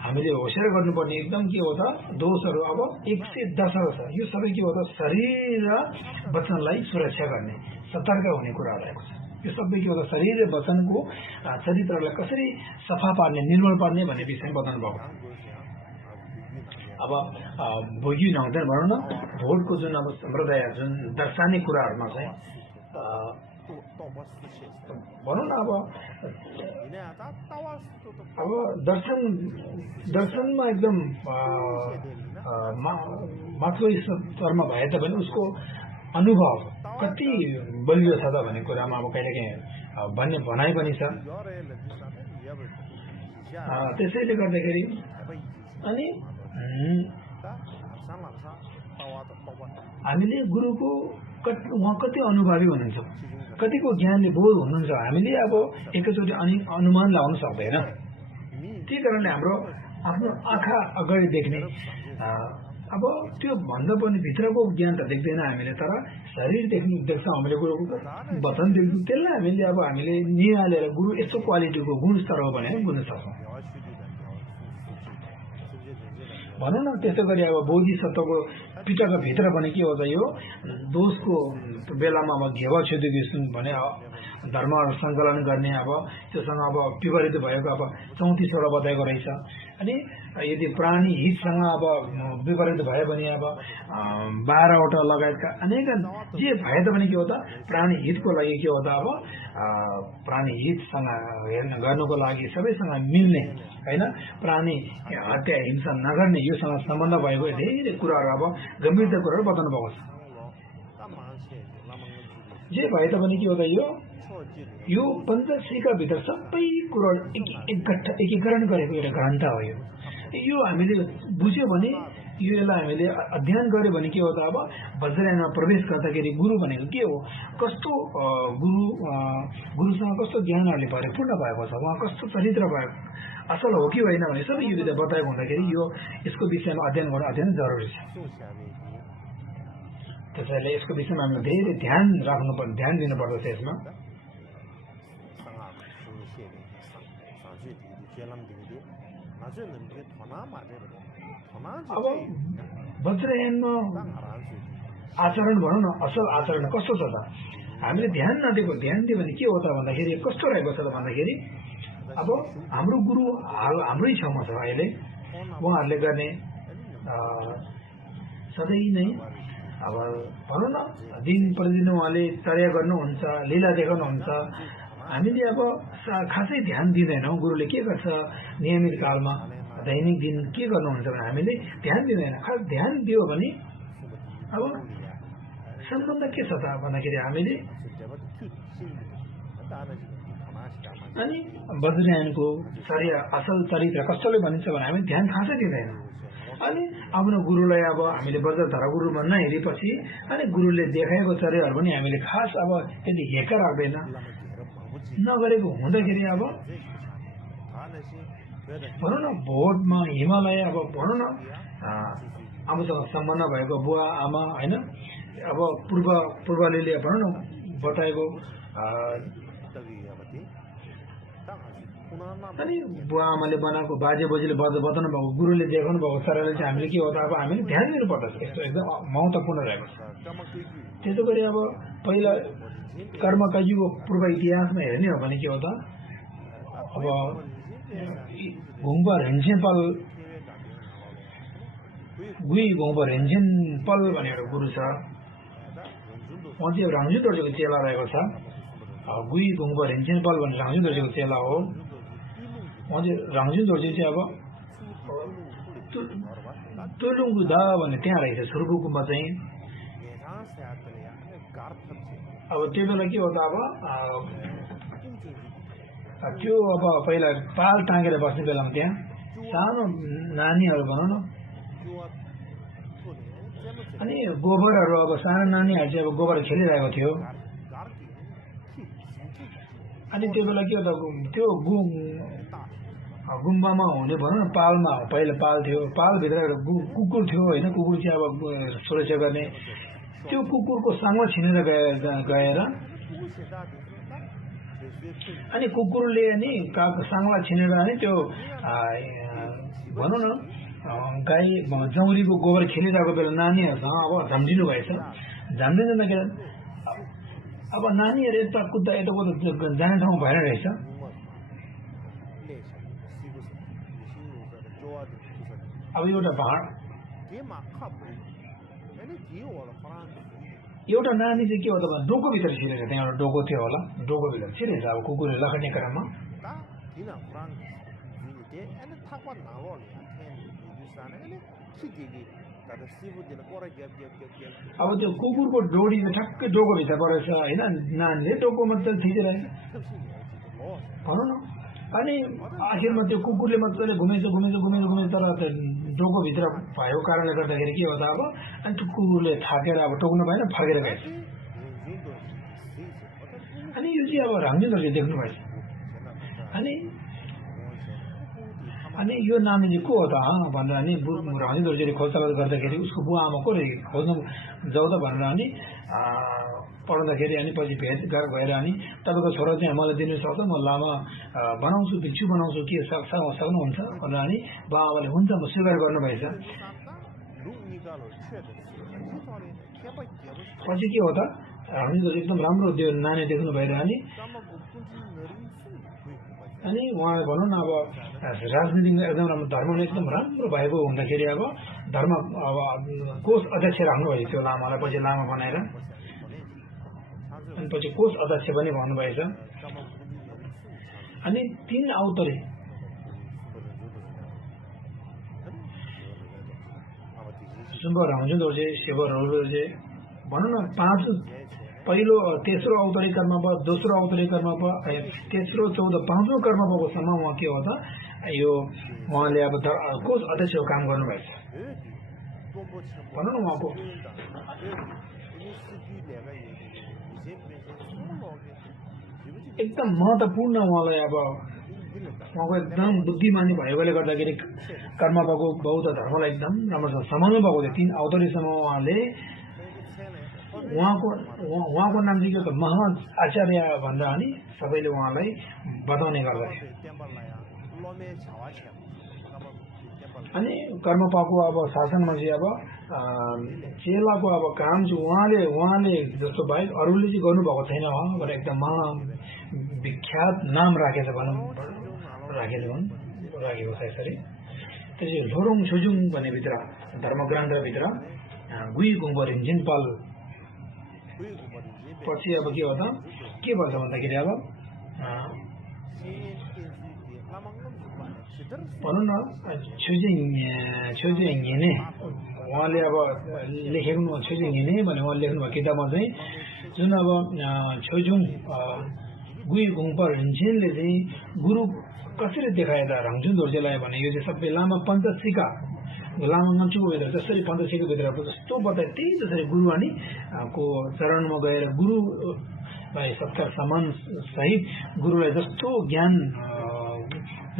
हामीले होसियार गर्नुपर्ने एकदम के हो त दोषहरू अब 110 छ यो सबै के हो त शरीर र वचनलाई सुरक्षा गर्ने सतर्क हुने कुरा रहेको छ यो सबै के हो त शरीर र वचनको चरित्रलाई कसरी सफा पार्ने निर्मल पार्ने भन्ने विषय बताउनु भएको अब भोगी नहुँदैन भनौँ न भोटको जुन अब सम्प्रदाय जुन दर्शनिक कुराहरूमा चाहिँ भनौँ न अब दर्शनमा एकदम माथिल्लो स्तरमा भए तापनि उसको अनुभव कति बलियो छ त भन्ने कुरामा अब कहिलेकाहीँ भन्ने भनाइ पनि छ त्यसैले गर्दाखेरि अनि हामीले गुरुको उहाँ कति अनुभवी हुनुहुन्छ कतिको ज्ञानले बोध हुनुहुन्छ हामीले अब एकैचोटि अनुमान लगाउन सक्दैन त्यही कारणले हाम्रो आफ्नो आँखा अगाडि देख्ने अब त्यो भन्दा पनि भित्रको ज्ञान त देख्दैन हामीले तर शरीर देख्छौँ हामीले गुरुको वचन देख्छौँ त्यसलाई हामीले अब हामीले निहालेर गुरु यस्तो क्वालिटीको गुणस्तर हो भने बुझ्न सक्छौँ भनौँ न त्यस्तो गरी अब बोधिसत्वको पिटाको भित्र पनि के हो त यो दोषको बेलामा अब घेवा छेदुकेसन भने धर्म सङ्कलन गर्ने अब त्योसँग अब विपरीत भएको अब 34वटा बताएको रहेछ अनि यदि प्राणी हितसँग अब विपरीत भयो भने अब 12वटा लगायतका अनेक जे भए तापनि के हो त प्राणी हितको लागि के हो त अब प्राणी हितसँग गर्नुको लागि सबैसँग मिल्ने हैन प्राणी हत्या हिंसा नगर्ने योसँग सम्बन्ध भएको धेरै कुराहरू अब गम्भीरता कुराहरू बताउनु भएको छ जे भए तापनि के हो त यो पञ्चश्रीका भित्र सबै कुरा एकीकरण गरेको एउटा ग्रन्थ हो यो हामीले बुझ्यो भने यो यसलाई हामीले अध्ययन गर्यो भने के हो त अब वज्रयानमा प्रवेश गर्दाखेरि गुरु भनेको के हो कस्तो गुरुसँग कस्तो ज्ञानहरूले परिपूर्ण भएको छ उहाँ कस्तो चरित्र भएको असल हो कि होइन भने सबै यो विधा बताएको हुँदाखेरि यो यसको विषयमा अध्ययन गर्नु अत्यन्त जरुरी छ त्यसैले यसको विषयमा हामीले धेरै ध्यान दिनुपर्दछ यसमा अब वज्रयानमा आचरण भनौँ न असल आचरण कस्तो छ त हामीले ध्यान दियो भने के हो त भन्दाखेरि कस्तो रहेको छ त भन्दाखेरि अब हाम्रो गुरु हाम्रै छेउमा छ अहिले उहाँहरूले गर्ने सधैँ नै अब भनौँ न दिन प्रतिदिन उहाँले चर्या गर्नुहुन्छ लीला देखाउनुहुन्छ हामीले अब खासै ध्यान दिँदैनौँ गुरुले के गर्छ नियमित कालमा दैनिक दिन के गर्नुहुन्छ भने हामीले ध्यान दिँदैन खास ध्यान दियो भने अब सम्बन्ध के छ त भन्दाखेरि हामीले अनि वज्रयानको असल चरित्र कस्तोले भनिन्छ भने हामी ध्यान खासै दिँदैन अनि आफ्नो गुरुलाई अब हामीले वज्रधरा गुरुमा नहेरेपछि अनि गुरुले देखाएको चर्याहरू पनि हामीले खास अब त्यति हेका राख्दैन नगरेको हुँदाखेरि अब भनौँ न भोटमा हिमालय अब भनौँ न आफूसँग सम्बन्ध भएको बुवा आमा होइन अब पूर्वले भनौँ न बताएको अनि बुवा आमाले बनाएको बाजे बोजूले बताउनु भएको गुरुले देखाउनु भएको चराले चाहिँ हामीले के हो त अब हामीले ध्यान दिनुपर्दछ यस्तो एकदम महत्त्वपूर्ण रहेको छ त्यसो गरी अब पहिला कर्मकाजीको पूर्व इतिहासमा हेर्ने हो भने के हो त अब घुम्बा रेन्जेनपाल भन्ने एउटा गुरु छ उहाँ चाहिँ राङजु दोर्जेको चेला रहेको छ गुई घुम्बा रेन्जेनपाल भन्ने राङजु दोर्जेको चेला हो उहाँ चाहिँ राङजु दोर्जे चाहिँ अब तुलुङ्गु दा भन्ने त्यहाँ रहेछ सुर्गुकुमा चाहिँ अब त्यो बेला के हो त अब त्यो अब पहिला पाल टाँगेर बस्ने बेलामा त्यहाँ सानो नानीहरू भनौँ न अनि गोबरहरू अब सानो नानीहरू चाहिँ अब गोबर खेलिरहेको थियो अनि त्यो बेला के हो त त्यो गुम्बामा हुने भनौँ न पालमा पहिला पाल थियो पालभित्र कुकुर थियो होइन कुकुर चाहिँ अब सुरक्षा गर्ने त्यो कुकुरको साङमा छिनेर गएर अनि कुकुरले अनि कागको साङमा छिनेर अनि त्यो भनौँ न गाई जौरीको गोबर खेलिरहेको बेला नानीहरूसँग अब झम्झिनु भएछ झम्झिँदाखेरि अब नानीहरू यता कुद्दा यता कुद्दा जाने ठाउँ भएर रहेछ अब एउटा नानी चाहिँ के हो त डोकोभित्र छिरेछ त्यहाँ एउटा डोको थियो होला डोकोभित्र छिरेछ अब कुकुरले लखड्ने क्रममा अब त्यो कुकुरको डोरी चाहिँ ठ्याक्कै डोकोभित्र परेछ होइन नानीले डोको मजाले थिचिरहेछ भनौँ न अनि आखिरमा त्यो कुकुरले मजाले घुमेछ तर डोकोभित्र भएको कारणले गर्दाखेरि के हो त अब अनि त्यो कुकुरले थाकेर अब टोक्नु भएन फर्केर गएछ अनि यो चाहिँ अब राङजु दोर्जे देख्नु भएछ अनि यो नानी चाहिँ को हो त भनेर अनि राङजु दोर्जेले खोजतलाज गर्दाखेरि उसको बुवा आमा को रहेछ खोज्नु जाउँ त भनेर अनि पढ्दाखेरि अनि पछि भेट भएर अनि तपाईँको छोरा चाहिँ मलाई दिनु सक्छ म लामा बनाउँछु भिक्षु बनाउँछु के सक्नुहुन्छ भनेर अनि बाबाले हुन्छ म स्वीकार गर्नुभएछ पछि के हो त हामीले एकदम राम्रो त्यो नानी देख्नु भइरह्यो अनि उहाँ भनौँ न अब राजनीतिमा एकदम राम्रो धर्ममा एकदम राम्रो भएको हुँदाखेरि अब धर्म अब कोष अध्यक्ष राख्नुभयो त्यो लामालाई पछि लामा बनाएर अनि पछि कोष अध्यक्ष पनि भन्नुभएछ अनि 3 अवतरी सुम्बर हुन्छ दोर्जे सेवरहरू चाहिँ भनौँ न 5 पहिलो तेस्रो अवतरी कर्म भयो दोस्रो अवतरी कर्म भयो तेस्रो 14 5औं कर्म भएको सम्म उहाँ के हो त यो उहाँले अब कोष अध्यक्षको काम गर्नुभएछ भनौँ न उहाँको एकदम महत्त्वपूर्ण उहाँलाई अब उहाँको एकदम बुद्धिमानी भएकोले गर्दाखेरि कर्म भएको बौद्ध धर्मलाई एकदम राम्रोसँग सम्हाल्नु भएको थियो 3 अवतरीसम्म उहाँले उहाँको नाम चाहिँ के हो त महान आचार्य भनेर अनि सबैले उहाँलाई बताउने गर्दथे अनि कर्मपाको अब शासनमा चाहिँ अब चेलाको अब काम चाहिँ उहाँले जस्तो बाहेक अरूले चाहिँ गर्नुभएको छैन भनेर एकदम विख्यात नाम राखेको छ यसरी त्यसै लोरोङ छुजुङ भन्ने भित्र धर्मग्रन्थभित्र गुई गुम्बा रिन्जिनपाल पछि अब के हो त के भन्छ भन्दाखेरि अब भनौँ न छुजिङ हिँडे उहाँले अब लेखेको छुजिङ हिँडे भने उहाँले लेख्नुभएको किताबमा चाहिँ जुन अब छुजुङ गुई गुम्पा रिन्जिनले चाहिँ गुरु कसरी देखाए त रङजुन दोर्जेलाई भने यो चाहिँ सबै लामा पञ्चसिका लामा नम्चुको भित्र जसरी पञ्चसिका भित्र जस्तो बताए त्यही जसरी गुरु अनि को चरणमा गएर गुरुलाई सत्कार सम्मान सहित गुरुलाई जस्तो ज्ञान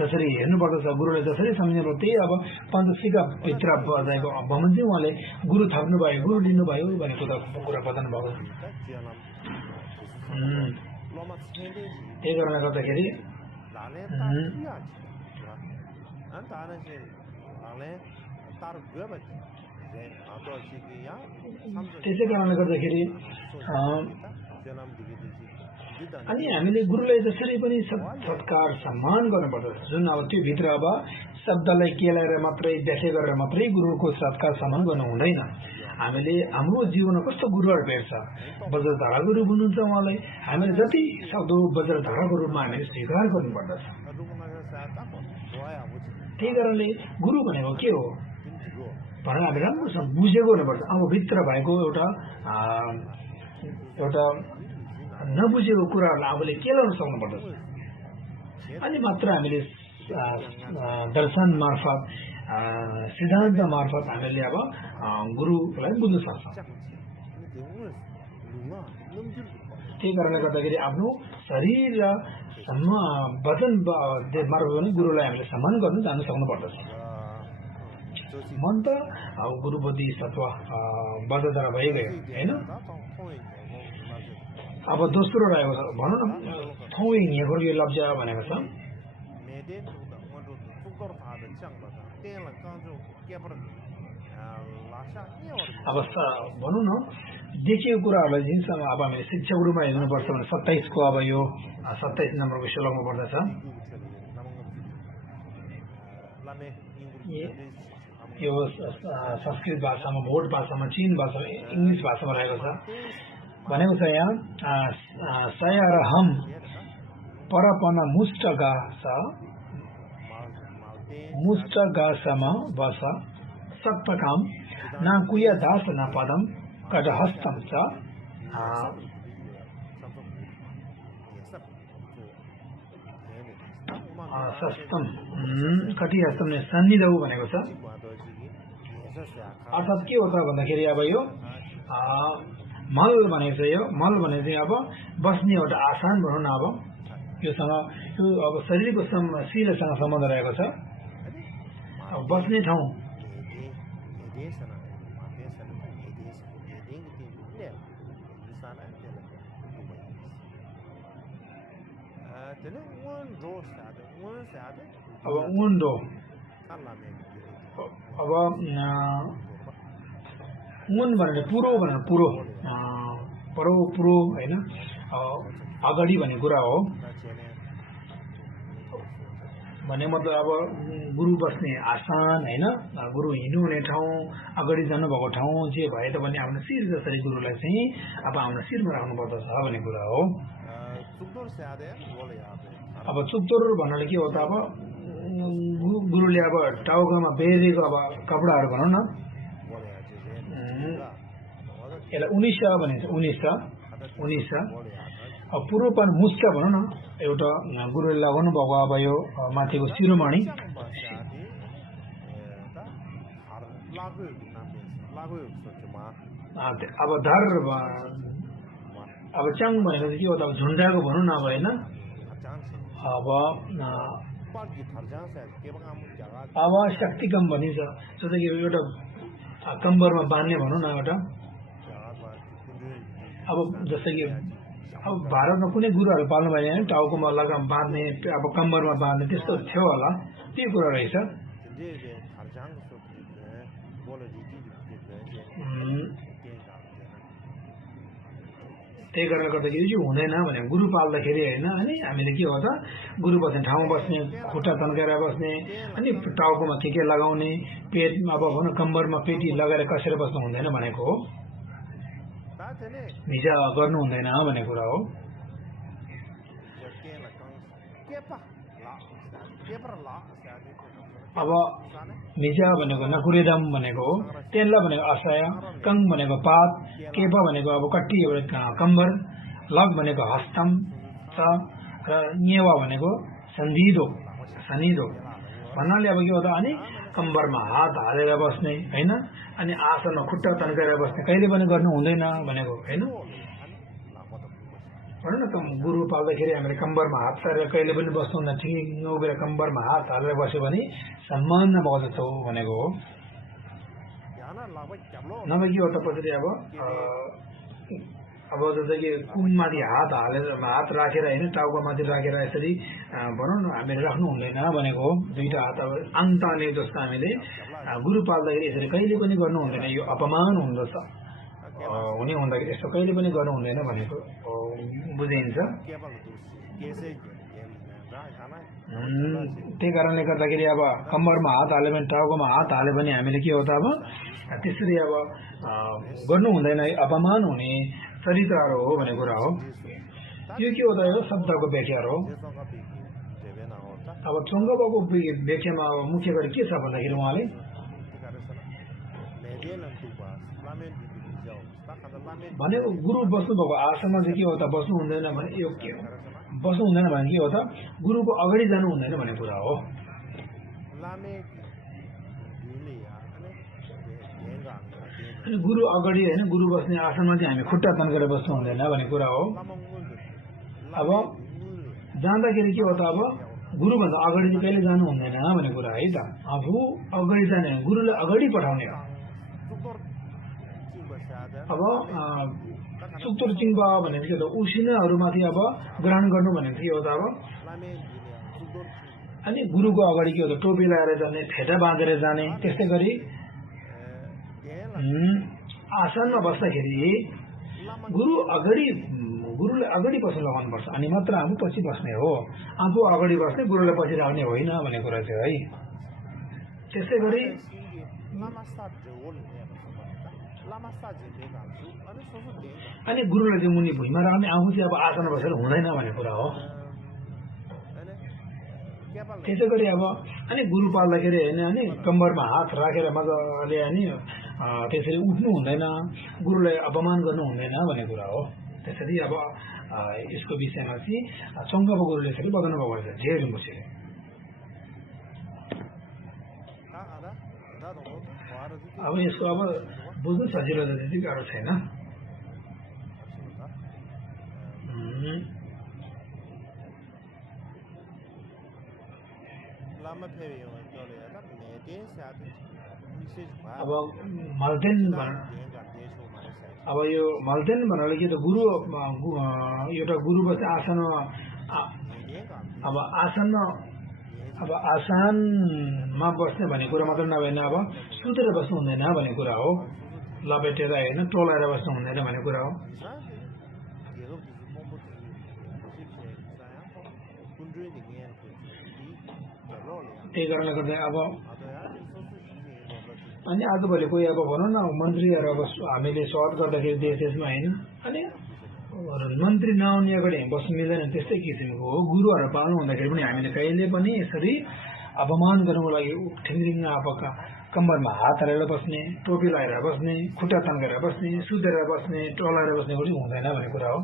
जसरी हेर्नुपर्दछ गुरुलाई जसरी सम्झिनुपर्छ त्यही अब पञ्चसिका भित्र बजाएको भवन चाहिँ उहाँले गुरु थाप्नु भयो गुरु लिनुभयो भनेको कुरा बताउनु भएको त्यही कारणले गर्दाखेरि त्यसै कारणले गर्दाखेरि अनि हामीले गुरुलाई जसरी पनि सत्कार सम्मान गर्नुपर्छ जुन अब त्यो भित्र अब शब्दलाई केलाएर मात्रै व्याख्या गरेर मात्रै गुरुको सत्कार सम्मान गर्नु हुँदैन हामीले हाम्रो जीवनमा कस्तो गुरुहरू भेट्छ वज्रधाराको रूप हुनुहुन्छ उहाँलाई हामीले जति सक्दो वज्रधाराको रूपमा हामीले स्वीकार गर्नुपर्दछ त्यही कारणले गुरु भनेको के हो भनेर हामी राम्रोसँग बुझेको हुनुपर्छ अब भित्र भएको एउटा नबुझेको कुराहरूलाई आफूले केलाउन सक्नुपर्दछ अनि मात्र हामीले दर्शन मार्फत सिद्धान्त मार्फत हामीले अब गुरुलाई बुझ्न सक्छौँ त्यही कारणले गर्दाखेरि आफ्नो शरीर र वचन मार्फत पनि गुरुलाई हामीले सम्मान गर्नु जानु सक्नुपर्दछ मन त अब गुरु बुद्धि सत्व वज्रधारा भइगयो होइन अब दोस्रो रहेको छ भनौँ न थौइ हिँडेको लब्जा भनेको छ अब भनौँ न देखिएको कुराहरूलाई जुनसँग अब हामीले शिक्षाको रूपमा हेर्नुपर्छ भने 27 को अब यो 27 नम्बरको श्लोकमा पर्दछ यो संस्कृत भाषामा भोट भाषामा चीन भाषामा इङ्ग्लिस भाषामा रहेको छ भनेको छ यहाँ सयरहम परपन मुष्टगासम वस सक्तकाम न कुय दास न पदम कटहस्तम च सस्तम कटिहस्तम ने सन्निधौ भनेको छ अर्थात् के हो त भन्दाखेरि अब यो मल भनेको चाहिँ यो मल भने चाहिँ अब बस्ने एउटा आसान भनौँ न अब योसँग यो अब शरीरको शिरसँग सम्बन्ध रहेको छ अब बस्ने ठाउँ अब उन्डो अब मुन भनेर पुरो भनेर पुरो परो पुरो हैन अगाडि भन्ने कुरा हो भने मतलब अब गुरु बस्ने आसन हैन गुरु हिँड्नु हुने ठाउँ अगाडि जानु भएको ठाउँ जे भए तापनि आफ्नो शिर जसरी गुरुलाई चाहिँ अब आफ्नो शिरमा राख्नु पर्दछ भन्ने कुरा हो अब चुक्तोर भन्नाले के हो त अब गुरुले अब टाउकोमा बेरेको अब कपडाहरू भनौँ न यसलाई 19 भनिन्छ 19 अब पूर्वपन मुस्का भनौँ न एउटा गुरुले लगाउनु भएको अब यो माथिको शिरोमणि अब धर अब च्याङ भनेको चाहिँ के हो त अब झुन्डाको भनौँ न अब होइन अब शक्तिकम भनिन्छ जस्तै कि एउटा कम्बरमा बाँध्ने भनौँ न एउटा अब जस्तै कि अब भारतमा कुनै गुरुहरू पाल्नु भएन होइन टाउकोमा लगाम बाँध्ने अब कम्बरमा बाँध्ने त्यस्तो थियो होला त्यो कुरा रहेछ त्यही कारणले गर्दाखेरि चाहिँ हुँदैन भने गुरु पाल्दाखेरि होइन अनि हामीले के हो त गुरु बस्ने ठाउँमा बस्ने खुट्टा तन्काएर बस्ने अनि टाउकोमा के लगाउने पेटमा अब भनौँ कम्बरमा पेटी लगाएर कसेर बस्नु हुँदैन भनेको हो निजा गर्नु हुँदैन भन्ने कुरा हो अब निजा भनेको नकुरेदम भनेको हो तेल्ला भनेको असय कङ भनेको पात केपा भनेको अब कट्टी कम्बर लग भनेको हस्तम छ र न्येवा भनेको सन्धिदो भन्नाले अब के हो त अनि कम्बरमा हात हालेर बस्ने हैन अनि आसनमा खुट्टा तन्काएर बस्ने कहिले पनि गर्नु हुँदैन भनेको हैन भनौँ न त गुरु पाल्दाखेरि हामीले कम्बरमा हात हालेर कहिले पनि बस्नु हुँदैन ठिक उभिएर कम्बरमा हात हालेर बस्यो भने सम्मान नभएको हो भनेको हो नभए के हो त पछि अब जस्तै कि कुममाथि हात हालेर हात राखेर होइन टाउको माथि राखेर यसरी भनौँ न हामीले राख्नु हुँदैन भनेको हो दुईटा हात अब अन्तले जस्तो हामीले गुरु पाल्दाखेरि यसरी कहिले पनि गर्नु हुँदैन यो अपमान हुँदछ हुने हुँदाखेरि यस्तो कहिले पनि गर्नु हुँदैन भनेको बुझिन्छ त्यही कारणले गर्दाखेरि अब कम्मरमा हात हाल्यो भने टाउकोमा हात हाल्यो भने हामीले के हो त अब त्यसरी अब गर्नु हुँदैन अपमान हुने चरित्रहरू हो भन्ने कुरा हो यो के हो त यो शब्दको व्याख्याहरू हो अब चङ्गबाको व्याख्यामा अब मुख्य गरी के छ भन्दाखेरि उहाँले भनेको गुरु बस्नुभएको आसनमा चाहिँ के हो त बस्नु हुँदैन भने यो के हो बस्नु हुँदैन भने के हो त गुरुको अगाडि जानु हुँदैन भन्ने कुरा हो अनि गुरु अगाडि होइन गुरु बस्ने आसनमा चाहिँ हामी खुट्टा तन्केर बस्नु हुँदैन भन्ने कुरा हो अब जाँदाखेरि के हो त अब गुरुभन्दा अगाडि चाहिँ कहिले जानु हुँदैन भन्ने कुरा है त आफू अगाडि जाने गुरुलाई अगाडि पठाउने हो अब चुक्तोर चिङ्बा भनेको के हो त उसिनाहरूमाथि अब ग्रहण गर्नु भनेको के हो त अब अनि गुरुको अगाडि के हो त टोपी लगाएर जाने फेटा बाँधेर जाने त्यस्तै गरी आसनमा बस्दाखेरि गुरुलाई अगाडि बस्न लगाउनुपर्छ अनि मात्र आफू पछि बस्ने हो आफू अगाडि बस्ने गुरुलाई पछि राख्ने होइन भन्ने कुरा चाहिँ है त्यस्तै गरी अनि गुरुलाई चाहिँ मुनि भुइँमा राख्ने आफू चाहिँ अब आसनमा बसेर हुँदैन भन्ने कुरा हो त्यसै गरी अब अनि गुरु पाल्दाखेरि होइन अनि कम्बरमा हात राखेर मजाले अनि त्यसरी उठ्नु हुँदैन गुरुलाई अपमान गर्नु हुँदैन भन्ने कुरा हो त्यसरी अब यसको विषयमा चाहिँ चङ्गबा गुरुले यसरी बताउनु भएको रहेछ झेर मुछे अब यसको अब बुझ्नु सजिलो त्यति गाह्रो छैन अब मल्देन अब यो मल्देन भन्नाले के त गुरु एउटा गुरु बस्ने आसनमा अब आसनमा बस्ने भन्ने कुरा मात्र नभएन अब सुतेर बस्नु हुँदैन भन्ने कुरा हो लपेटेर होइन टोलाएर बस्नु हुँदैन भन्ने कुरा हो। त्यही कारणले गर्दा अब अनि आजभोलि कोही अब भनौँ न मन्त्रीहरू अब हामीले स्वागत गर्दाखेरि देशमा होइन अनि मन्त्री नआउने अगाडि बस्नु मिल्दैन त्यस्तै किसिमको हो। गुरुहरू पाल्नु हुँदाखेरि पनि हामीले कहिले पनि यसरी अपमान गर्नुको लागि ठिङ्रिङ अब कम्बरमा हात हालेर बस्ने, टोपी लगाएर बस्ने, खुट्टा तन्केर बस्ने, सुतेर बस्ने, टोलाएर बस्ने पनि हुँदैन भन्ने कुरा हो।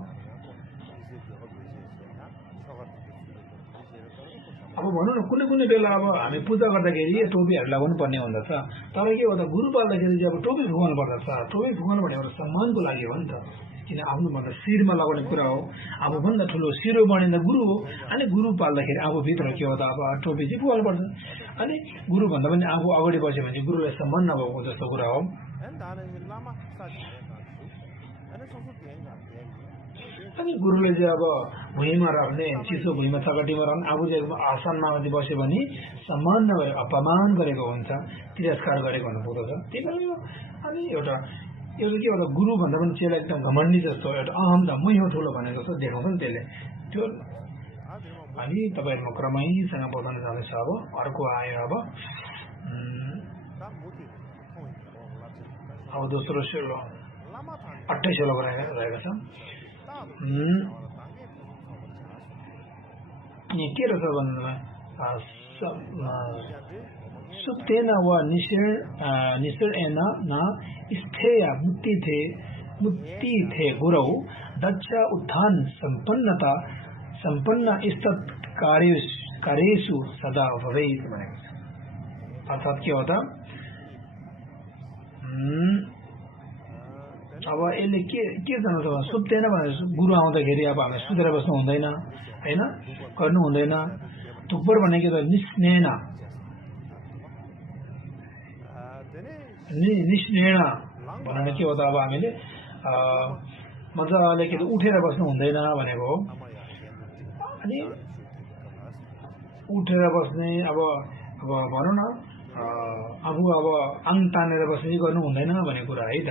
अब भनौँ न कुनै कुनै बेला अब हामी पूजा गर्दाखेरि टोपीहरू लगाउनु पर्ने हुँदछ, तर के हो त गुरु पाल्दाखेरि चाहिँ अब टोपी फुकाउनु पर्दछ। टोपी फुकाउनु भनेको सम्मानको लागि हो नि त, किन आफूभन्दा शिरमा लगाउने कुरा हो। आफूभन्दा ठुलो शिरो बनिँदा गुरु हो। अनि गुरु पाल्दाखेरि आफूभित्र के हो त अब टोपी चाहिँ फुकाउनु पर्छ। अनि गुरुभन्दा पनि आफू अगाडि बस्यो भने गुरुलाई सम्मान नभएको जस्तो कुरा हो। अनि गुरुले चाहिँ अब भुइँमा राख्ने, चिसो भुइँमा चकटीमा राख्ने, आफू चाहिँ आसनमा बस्यो भने सम्मान नगरेको अपमान गरेको हुन्छ, तिरस्कार गरेको हुन पुग्दछ। त्यही पनि अनि एउटा के हो त गुरुभन्दा पनि चेला एकदम घमण्डी जस्तो एउटा अहम मै हो ठुलो भनेको जस्तो देखाउँछ नि त्यसले त्यो। अनि तपाईँहरूमा क्रमैसँग बताउन जाँदैछ। अब अर्को आयो अब दोस्रो 28 रहेको छ। के रहेछ भन्नुमा सुप्तेन व निशीर्णेन न स्थेय मुक्ति थे गुरौ दक्ष उत्थान संपन्न स्तत् कार्येषु सदा भवेत् भनेको छ। अर्थात् के हो त अब यसले के जान्छ भने सुत्दैन भने गुरु आउँदाखेरि अब हामी सुतेर बस्नु हुँदैन होइन, गर्नु हुँदैन। तुब्बर भनेको त निस्नेण भनेर के हो त अब हामीले मजाले के उठेर बस्नु हुँदैन भनेको हो। अनि उठेर बस्ने अब भनौँ न आफू अब आङ तानेर बस्ने गर्नु हुँदैन भन्ने कुरा है त।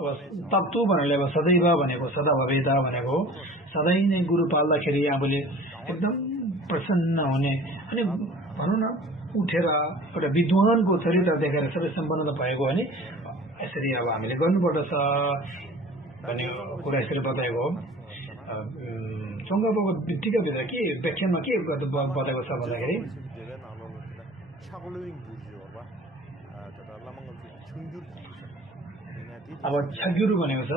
अब तप्तु भन्नाले अब सदैव भनेको सदा भवेदा भनेको सधैँ नै गुरु पाल्दाखेरि आफूले एकदम प्रसन्न हुने। अनि भनौँ न उठेर एउटा विद्वानको चरित्र देखेर सबै सम्पन्न भएको भने यसरी अब हामीले गर्नुपर्दछ भन्ने कुरा यसरी बताएको हो। चङ्गाबाको टिकाभित्र के व्याख्यानमा के बताएको छ भन्दाखेरि अब छ्याग्युरु भनेको छ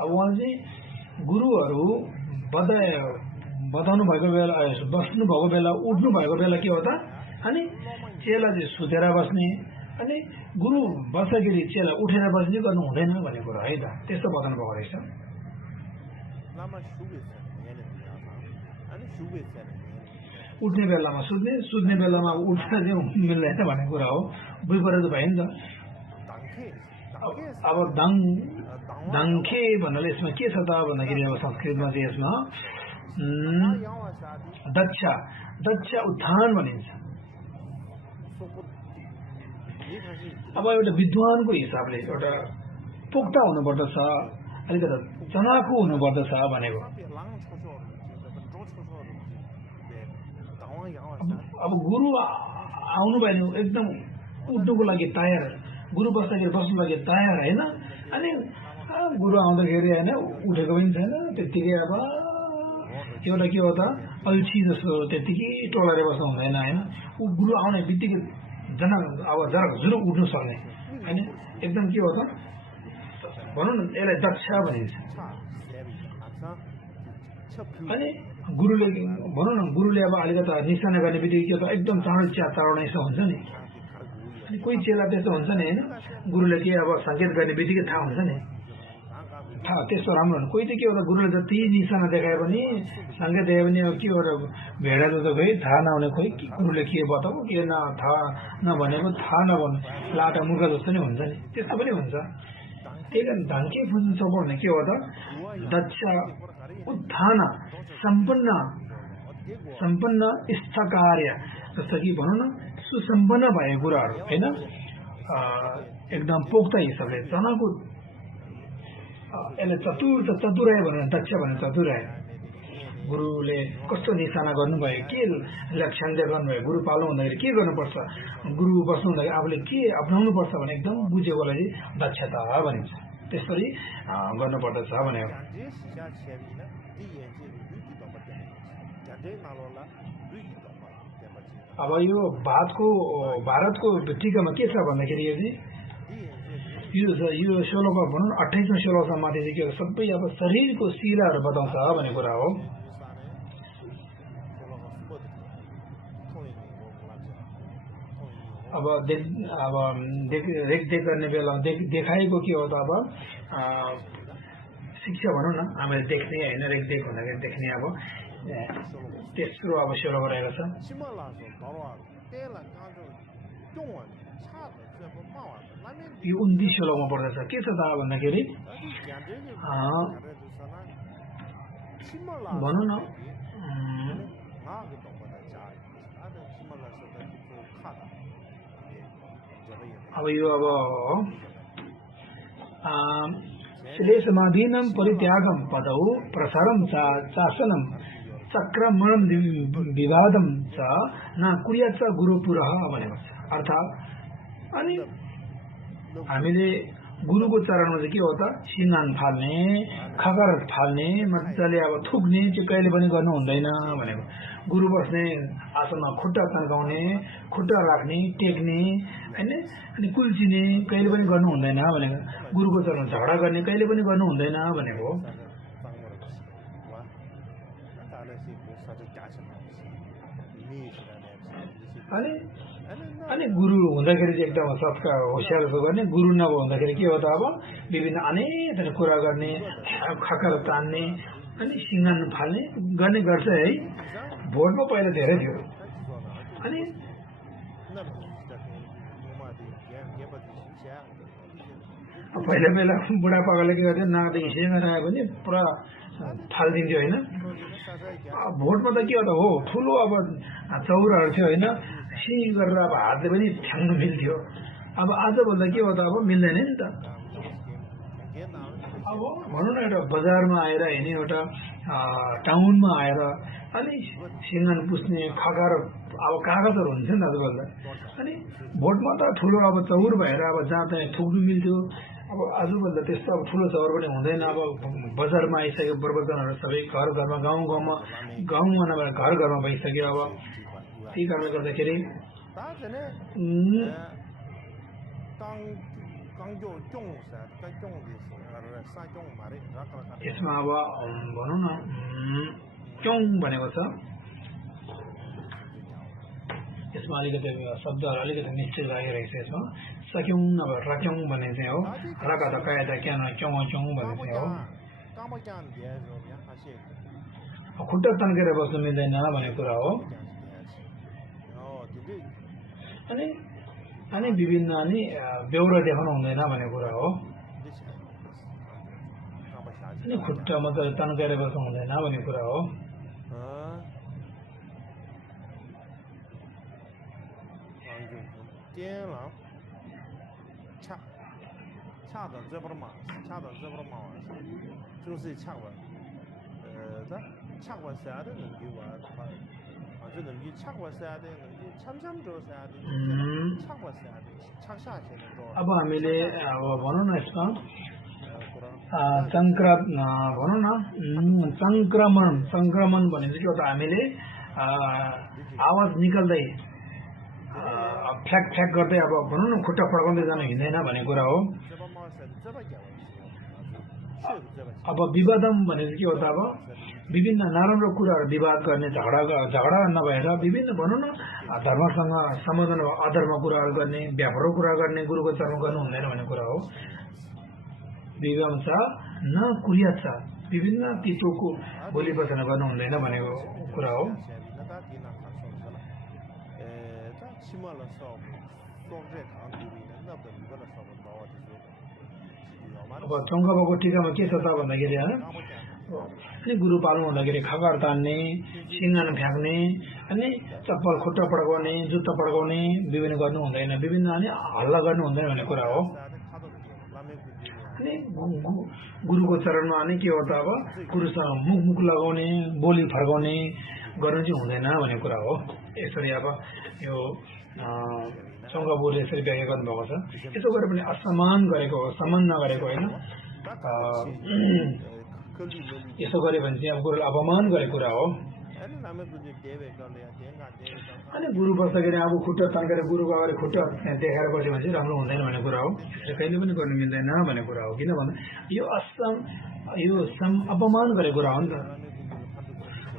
अब उहाँ चाहिँ गुरुहरू बताउनु भएको बेला बस्नु भएको बेला उठ्नु भएको बेला के हो त अनि चेला चाहिँ सुतेर बस्ने अनि गुरु बस्दाखेरि चेला उठेर बस्ने गर्नु हुँदैन भन्ने कुरा है त। त्यस्तो बताउनु भएको रहेछ। उठ्ने बेलामा सुत्ने बेलामा उठ्न चाहिँ मिल्दैन भन्ने कुरा हो। बुझ्परेको भयो नि त। अब दाङ्खे भन्नाले यसमा के छ त भन्दाखेरि अब संस्कृतमा चाहिँ यसमा दक्ष उत्थान भनिन्छ। अब एउटा विद्वानको हिसाबले एउटा पोख्ता हुनुपर्दछ, अलिकति चनाखु हुनुपर्दछ भनेको। अब गुरु आउनु भयो भने एकदम उठ्नुको लागि तयार, गुरु बस्दाखेरि बस्नु लागि तयार होइन। अनि गुरु आउँदाखेरि होइन उठेको पनि छैन त्यत्तिकै अब एउटा के हो त अल्छी जस्तो त्यत्तिकै टोलाएर बस्नु हुँदैन होइन। गुरु आउने बित्तिकै अब जरा जुरु उठ्नु सक्ने होइन। एकदम के हो त भनौँ न यसलाई दक्ष भनिन्छ। अनि गुरुले भनौँ न गुरुले अब अलिकति निशाना गर्ने बित्तिकै के त एकदम चाँडै यस्तो हुन्छ नि। अनि कोही चेला त्यस्तो हुन्छ नि होइन, गुरुले के अब सङ्केत गर्ने बित्तिकै थाहा हुन्छ नि, थाहा त्यस्तो राम्रो हुन्छ। कोही त के हो त गुरुले जति निशाना देखायो भने सङ्केत देखायो भने अब के हो भेडा जस्तो खोइ थाहा नहुने, खोइ गुरुले के बताएको के थाहा नभनेको थाहा नभन्नु लाटा मुर्गा जस्तो नै हुन्छ नि, त्यस्तो पनि हुन्छ। त्यही धनकै पुँजी चौपट भने के हो त दक्ष उत्थान सम्पन्न स्थकार्य जस्तो कि भनौँ न सुसम्पन्न भएको कुराहरू होइन एकदम पोख्त हिसाबले चनाको यसले चतुराई भनेर दक्ष भने चतुराई गुरुले कस्तो निशाना गर्नुभयो के लक्षण देखाउनु भयो गुरु पाल्नु हुँदाखेरि के गर्नुपर्छ गुरु बस्नु हुँदाखेरि आफूले के अप्नाउनु पर्छ भने एकदम बुझेकोलाई दक्षता भनिन्छ त्यसरी गर्नुपर्दछ भनेको अब यो भारतको टीकामा के छ भन्दाखेरि यो श्लोक भनौँ 28औं श्लोकमा माथि चाहिँ के सबै अब शरीरको शिलाहरू बताउँछ भन्ने कुरा हो अब देख गर्ने बेला देखाएको के हो त अब शिक्षा भनौँ न हामीले देख्ने होइन रेखदेख भन्दाखेरि देख्ने अब तेस्रो अब श्लोक रहेको छ यो 29 श्लोकमा पर्दछ के छ त भन्दाखेरि भनौँ न अब यो अब श्लेषमाधीनं परित्यागं पदौ प्रसारं चासनं चक्रमणं विवादं च न कुर्यात् च गुरुपुरः भनेको छ अर्थात् अनि हामीले गुरुको चरणमा चाहिँ के हो त सिन्नान फाल्ने खगर फाल्ने मजाले अब थुक्ने चाहिँ कहिले पनि गर्नु हुँदैन भनेको गुरु बस्ने आसनमा खुट्टा तन्काउने खुट्टा राख्ने टेक्ने हैन अनि कुल्चिने कहिले पनि गर्नु हुँदैन भनेको गुरुको चरणमा झगडा गर्ने कहिले पनि गर्नु हुँदैन भनेको अनि गुरु हुँदाखेरि चाहिँ एकदम सत्कार होशियार गर्ने गुरु नहुँदाखेरि के हो त अब विभिन्न अनेक कुरा गर्ने खकर तान्ने अनि सिंगान फाल्ने गर्ने गर्छ है भोटमा पहिला धेरै थियो अनि पहिला बुढापाकाले के गर्थ्यो नाकदेखि सिँगार आयो भने पुरा फालिदिन्थ्यो होइन भोटमा त के हो ठुलो अब चौराहरू थियो होइन सिँगी गरेर अब हातले पनि ठ्याङ्नु मिल्थ्यो अब आजभन्दा के हो त अब मिल्दैन नि त अब भनौँ न एउटा बजारमा आएर होइन एउटा टाउनमा आएर अनि सिँगान पुस्ने खगर अब कागजहरू हुन्छ नि आजकल त अनि भोटमा त ठुलो अब चौर भएर अब जहाँ त्यहाँ थुक्नु मिल्थ्यो अब आजभन्दा त्यस्तो अब ठुलो चौर पनि हुँदैन अब बजारमा आइसक्यो प्रवचनहरू सबै घर घरमा गाउँमा नभएर घर घरमा भइसक्यो अब त्यही कारणले गर्दाखेरि यसमा अब भनौँ न क्यों भनेको छ यसमा अलिकति शब्दहरू अलिकति निश्चित लागिरहेको छ यसमा सक्यौँ नभए रक्यौँ भन्ने चाहिँ हो रका त कया त क्या न क्यौँ भन्ने चाहिँ हो खुट्टा तन्केर बस्नु मिल्दैन भन्ने कुरा हो अनि विभिन्न अनि बेउरा देखाउनु हुँदैन भन्ने कुरा हो अनि खुट्टा मात्रै तन्काएर बस्नु हुँदैन भन्ने कुरा हो अब हामीले अब भनौँ न यसमा भनौँ न संक्रमण भनेपछि के हो त हामीले आवाज निकाल्दै फ्ल्याक गर्दै अब भनौँ न खुट्टा फड्काउँदै जानु हिँड्दैन भन्ने कुरा हो अब विवादम भनेपछि के हो त अब विभिन्न नराम्रो कुराहरू विवाद गर्ने झगडा नभएर विभिन्न भनौँ न धर्मसँग सम्बन्ध अधर्म कुराहरू गर्ने व्यापारको कुरा गर्ने गुरुको चरण गर्नु हुँदैन भन्ने कुरा हो विवंश न कुर्यात् विभिन्न तितोको बोली वचन गर्नु हुँदैन भनेको कुरा हो अब चङ्गाबाको टिकामा के छ त भन्दाखेरि अनि गुरु पाल्नु हुँदाखेरि खबर तान्ने सिङ्गान फ्याँक्ने अनि चप्पल खुट्टा पड्काउने जुत्ता पड्काउने विभिन्न गर्नु हुँदैन विभिन्न अनि हल्ला गर्नु हुँदैन भन्ने कुरा हो अनि गुरुको चरणमा अनि के हो त अब गुरुसँग मुख लगाउने बोली फर्काउने गर्नु चाहिँ हुँदैन भन्ने कुरा हो यसरी अब यो चङ्गाबुले यसरी व्याख्या गर्नुभएको छ यसो गरे पनि असम्मान गरेको हो सम्मान नगरेको होइन यसो गरे भने चाहिँ अब गुरुलाई अपमान गरेको कुरा हो अनि गुरु बस्दाखेरि अब खुट्टा तन्केर गुरुको अगाडि खुट्टा देखाएर बस्यो भने चाहिँ राम्रो हुँदैन भन्ने कुरा हो यसले कहिले पनि गर्नु मिल्दैन भन्ने कुरा हो किन भन्दा यो अपमान गरेको कुरा हो नि त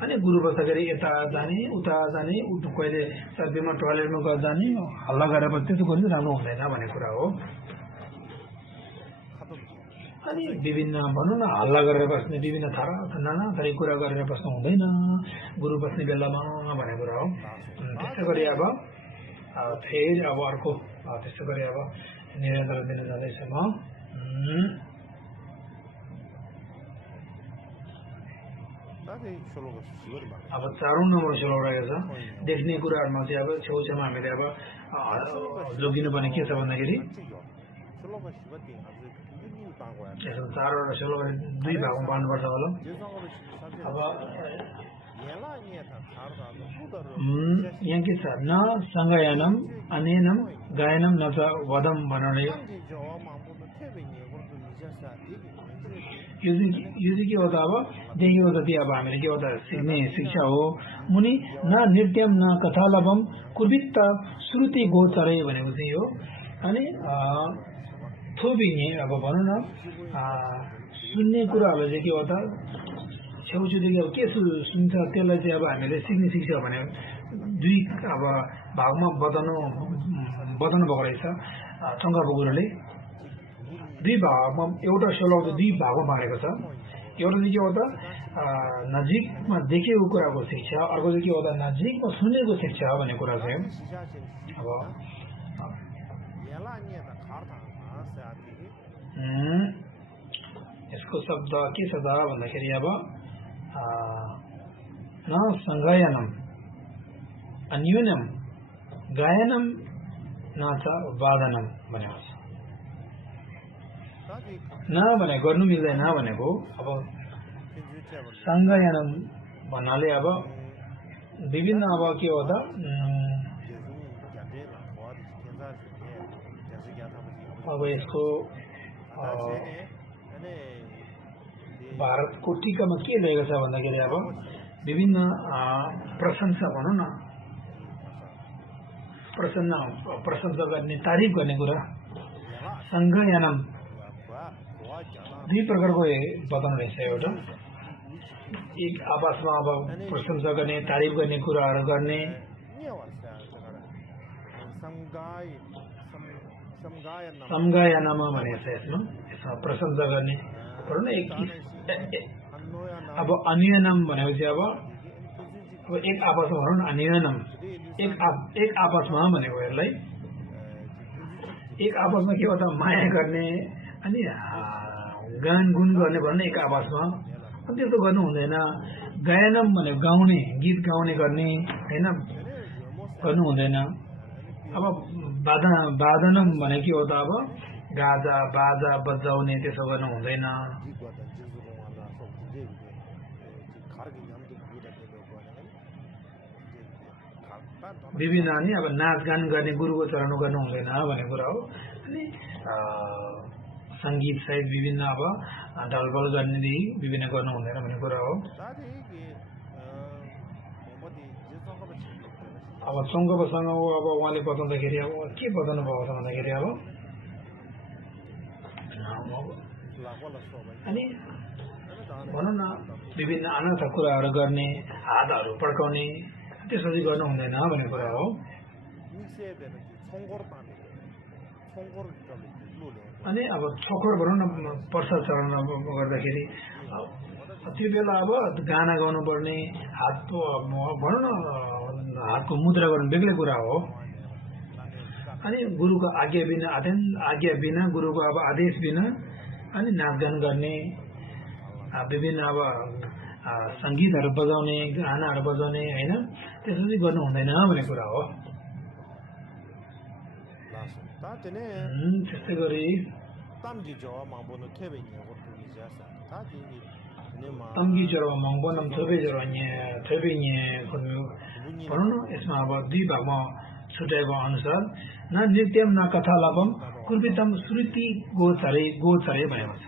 अनि गुरु बस्दाखेरि यता जाने उता जाने कहिले सर्दीमा टोयलेटमा गएर जाने हल्ला गरेर त्यस्तो गर्नु राम्रो हुँदैन भन्ने कुरा हो अनि विभिन्न भनौँ न हल्ला गरेर बस्ने विभिन्न नाना थरी कुरा गरेर बस्नु हुँदैन गुरु बस्ने बेलामा भन्ने कुरा हो त्यस्तै गरी अब फेरि अब अर्को त्यस्तै गरी अब निरन्तर दिन जाँदैछ म अब 4औं नम्बर श्लोक रहेको छ देख्ने कुराहरूमा चाहिँ अब छेउछाउमा हामीले अब जोगिनुपर्ने के छ भन्दाखेरि 4वटा श्लोक 2 भागमा पाउनुपर्छ होला अब यहाँ के छ न सङ्गायनम अनेनम गायनम न च वदम भन्ने यो चाहिँ के हो त अब देखेको जति अब हामीले के हो त सिक्ने शिक्षा हो मुनि न नृत्यम न कथालभम कुर्वित्त श्रुति गोचरे भनेको चाहिँ हो अनि थोपिने अब भनौँ न सुन्ने कुराहरू चाहिँ के हो त छेउछेउदेखि अब के सुन्छ त्यसलाई चाहिँ अब हामीले सिक्ने शिक्षा भने 2 अब भागमा बताउनु भएको रहेछ चङ्गाबु गुरुले 2 भागमा एउटा श्लोक 2 भागमा बाँडेको छ एउटा चाहिँ के हो त नजिकमा देखेको कुराको शिक्षा अर्को चाहिँ के हो त नजिकमा सुनेको शिक्षा भन्ने कुरा चाहिँ अब यसको शब्द के छ त भन्दाखेरि अब न सङ्गायनम अन्यूनम गायनम न च वादनम भनेको छ न भने गर्नु मिल्दैन भनेको अब सङ्गायनम भन्नाले अब विभिन्न अब के हो त अब यसको भारतको टीकामा के लेखेको छ भन्दाखेरि अब विभिन्न प्रशंसा भनौँ न प्रशंसा गर्ने तारिफ गर्ने कुरा सङ्गायनम 2 प्रकारको बताउनु रहेछ एउटा एक आपसमा अब प्रशंसा गर्ने तारिफ गर्ने कुराहरू गर्ने समगायनमा भनेको छ यसमा प्रशंसा गर्ने भनौँ न अब अन्यनम भनेपछि अब एक आपसमा भनौँ न अन्यनम एक आपसमा भनेको यसलाई एक आपसमा के हो त माया गर्ने अनि गान गुन गर्ने भन्ने एक आपसमा अनि त्यस्तो गर्नु हुँदैन गायनम भनेको गाउने गीत गाउने गर्ने होइन गर्नु हुँदैन अब वादनम भने के हो त अब गाजा बाजा बजाउने त्यसो गर्नु हुँदैन विभिन्न अनि अब नाचगान गर्ने गुरुको चरणमा गर्नु हुँदैन भन्ने कुरा हो अनि सङ्गीत सहित विभिन्न अब ढलबल गर्ने विभिन्न गर्नु हुँदैन भन्ने कुरा हो अब चङ्गाबसँग अब उहाँले बताउँदाखेरि अब के बताउनु भएको छ भन्दाखेरि अब अनि भनौँ न विभिन्न अनाथ कुराहरू गर्ने हातहरू पड्काउने त्यसरी गर्नु हुँदैन भन्ने कुरा हो अनि अब छोखर भनौँ न प्रसाद चढाउन गर्दाखेरि त्यो बेला अब गाना गाउनु पर्ने हातको भनौँ न हातको मुद्रा गर्नु बेग्लै कुरा हो अनि गुरुको आज्ञा बिना गुरुको अब आदेश बिना अनि नाचगान गर्ने विभिन्न अब सङ्गीतहरू बजाउने गानाहरू बजाउने होइन त्यसो चाहिँ गर्नु हुँदैन भन्ने कुरा हो त्यस्तै गरी तम्गी जरो मङ्गोनम थोबे जरो थोबे भनौँ न यसमा अब दुई भागमा छुट्याएको अनुसार न नृत्यम न कथालापम कुर्बितम श्रुति गोचरे भनेको छ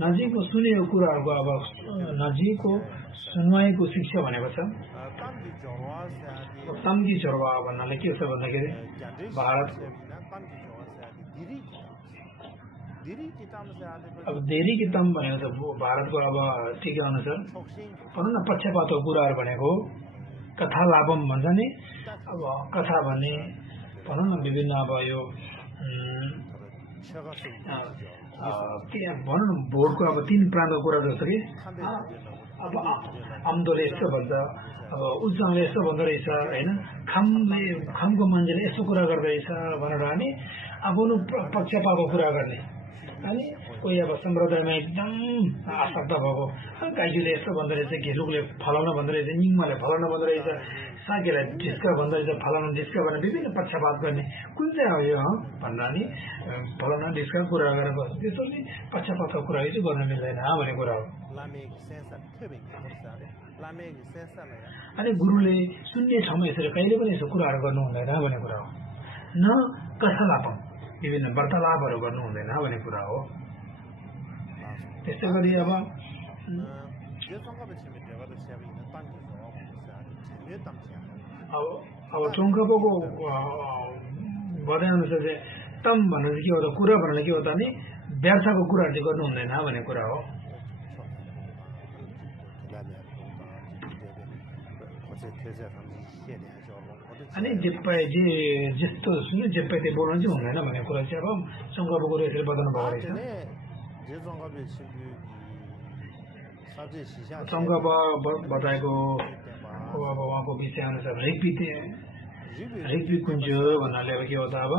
नजिकको सुनेको कुराहरूको अब नजिकको सुनवाईको शिक्षा भनेको छ तम्गी चोरवा भन्नाले के छ भन्दाखेरि भारत अब देरी किताब भनेको छ भारतको अब टिका अनुसार भनौँ न पक्षपातको कुराहरू भनेको कथा लाभम भन्छ नि अब कथा भन्ने भनौँ न विभिन्न अब यो भनौँ न भोटको अब 3 प्रान्तको कुरा जस्तो कि अब अम्दोले यस्तो भन्छ अब उज्जवलले यस्तो भन्दो रहेछ होइन खामको मान्छेले यस्तो कुरा गर्दो रहेछ भनेर अनि आफ्नो पक्षपातको कुरा गर्ने अनि कोही अब सम्प्रदायमा एकदम आसक्त भएको गाईले यस्तो भन्दो रहेछ घेलुकले फलाउन भन्दो रहेछ निङमाले फलाउन भन्दो रहेछ साकेलाई डिस्का भन्दो रहेछ फलाउन डिस्का भनेर विभिन्न पक्षपात गर्ने कुन चाहिँ हो यो भन्दा नि फलाउन डिस्का कुरा गरेर बस्छ त्यस्तो नि पक्षपातको कुरा चाहिँ गर्न मिल्दैन भन्ने कुरा हो अनि गुरुले सुन्ने ठाउँमा यसरी कहिले पनि यस्तो कुराहरू गर्नु हुँदैन भन्ने कुरा हो न कथालापम विभिन्न वार्तालापहरू गर्नु हुँदैन भन्ने कुरा हो त्यस्तै गरी अब चौङ्कापोको बताएअनुसार चाहिँ तम भनेर के हो त कुरा भनेर के हो त नि व्यर्थको कुराहरू चाहिँ गर्नु हुँदैन भन्ने कुरा हो अनि जस्तो सुन्नु जे पाए त्यही बोल्नु चाहिँ हुँदैन भन्ने कुरा चाहिँ अब चौङ्कापोको यसरी बताउनु भएको रहेछ चौङ्कापा बताएको अब उहाँको विषय अनुसार ऋग्वी कुञ्ज भन्नाले अब के हो त अब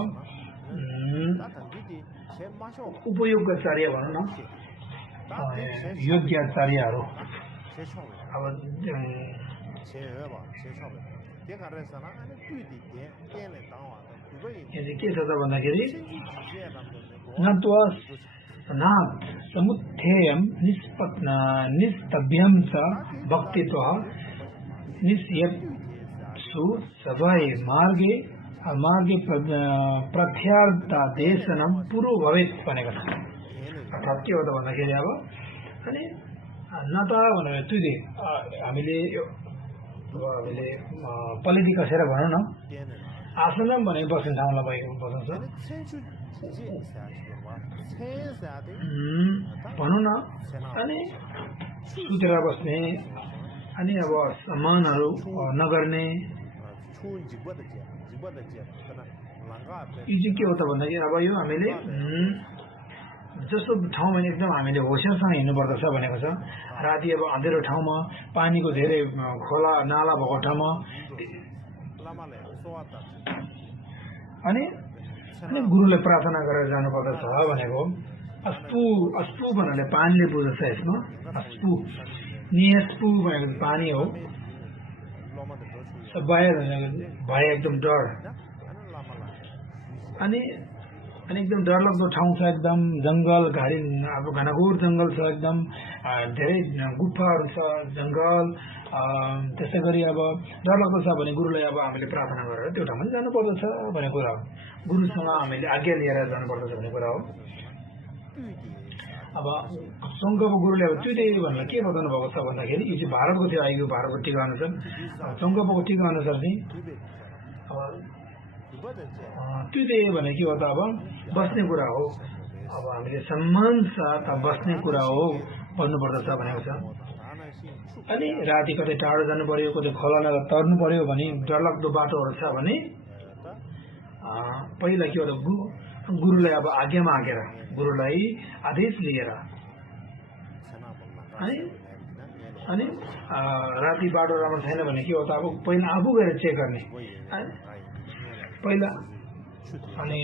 उपयोगचार्य भनौँ न योग्याचार्यहरू अब के छ त भन्दाखेरि समुत्थेयं निस्तभ्यं च भक्तित्वः निस्यत्सु सभय मार्गे प्रत्यादेशनं पूर्व भवेत् भनेको छ अर्थात् के हो त भन्दाखेरि अब अनि न त भनेर तुले हामीले पलेटी कसेर भनौँ न आसनम भनेको बस्ने ठाउँलाई भएको बसाउँछ भनौँ न अनि सुतेर बस्ने अनि अब सम्मानहरू नगर्ने यो चाहिँ के हो त भन्दाखेरि अब यो हामीले जस्तो ठाउँमा एकदम हामीले होसियारसँग हिँड्नुपर्दछ भनेको छ राति अब अँधेरो ठाउँमा पानीको धेरै खोला नाला भएको ठाउँमा अनि गुरुले प्रार्थना गरेर जानुपर्दछ भनेको अस्पु भन्नाले पानीले बुझ्छ यसमा अस्पु नियस्पु भनेको पानी हो भय एकदम डर अनि एकदम डरलाग्दो ठाउँ छ एकदम जङ्गल घारी अब घनघोर जङ्गल छ एकदम धेरै गुफाहरू छ जङ्गल त्यसै गरी अब डरलाग्दो छ भने गुरुलाई अब हामीले प्रार्थना गरेर त्यो ठाउँमा जानुपर्दछ भन्ने कुरा हो गुरुसँग हामीले आज्ञा लिएर जानुपर्दछ भन्ने कुरा हो अब चौङ्काको गुरुले अब त्यो भनेर के बताउनु भएको छ भन्दाखेरि यो चाहिँ भारतको थियो आएको भारतको टिका अनुसार चौङ्काको टिका अनुसार चाहिँ अब त्यो भने के हो त अब बस्ने कुरा हो अब हामीले सम्मान साथ बस्ने कुरा हो भन्नुपर्दछ भनेको छ अनि राति कतै टाढो जानु पर्यो कतै खोला तर्नु पर्यो भने डरलाग्दो बाटोहरू छ भने पहिला के हो त गुरुलाई अब आज्ञा मागेर गुरुलाई आदेश लिएर अनि राति बाटो राम्रो छैन भने के हो त अब पहिला आफू गएर चेक गर्ने पहिला अनि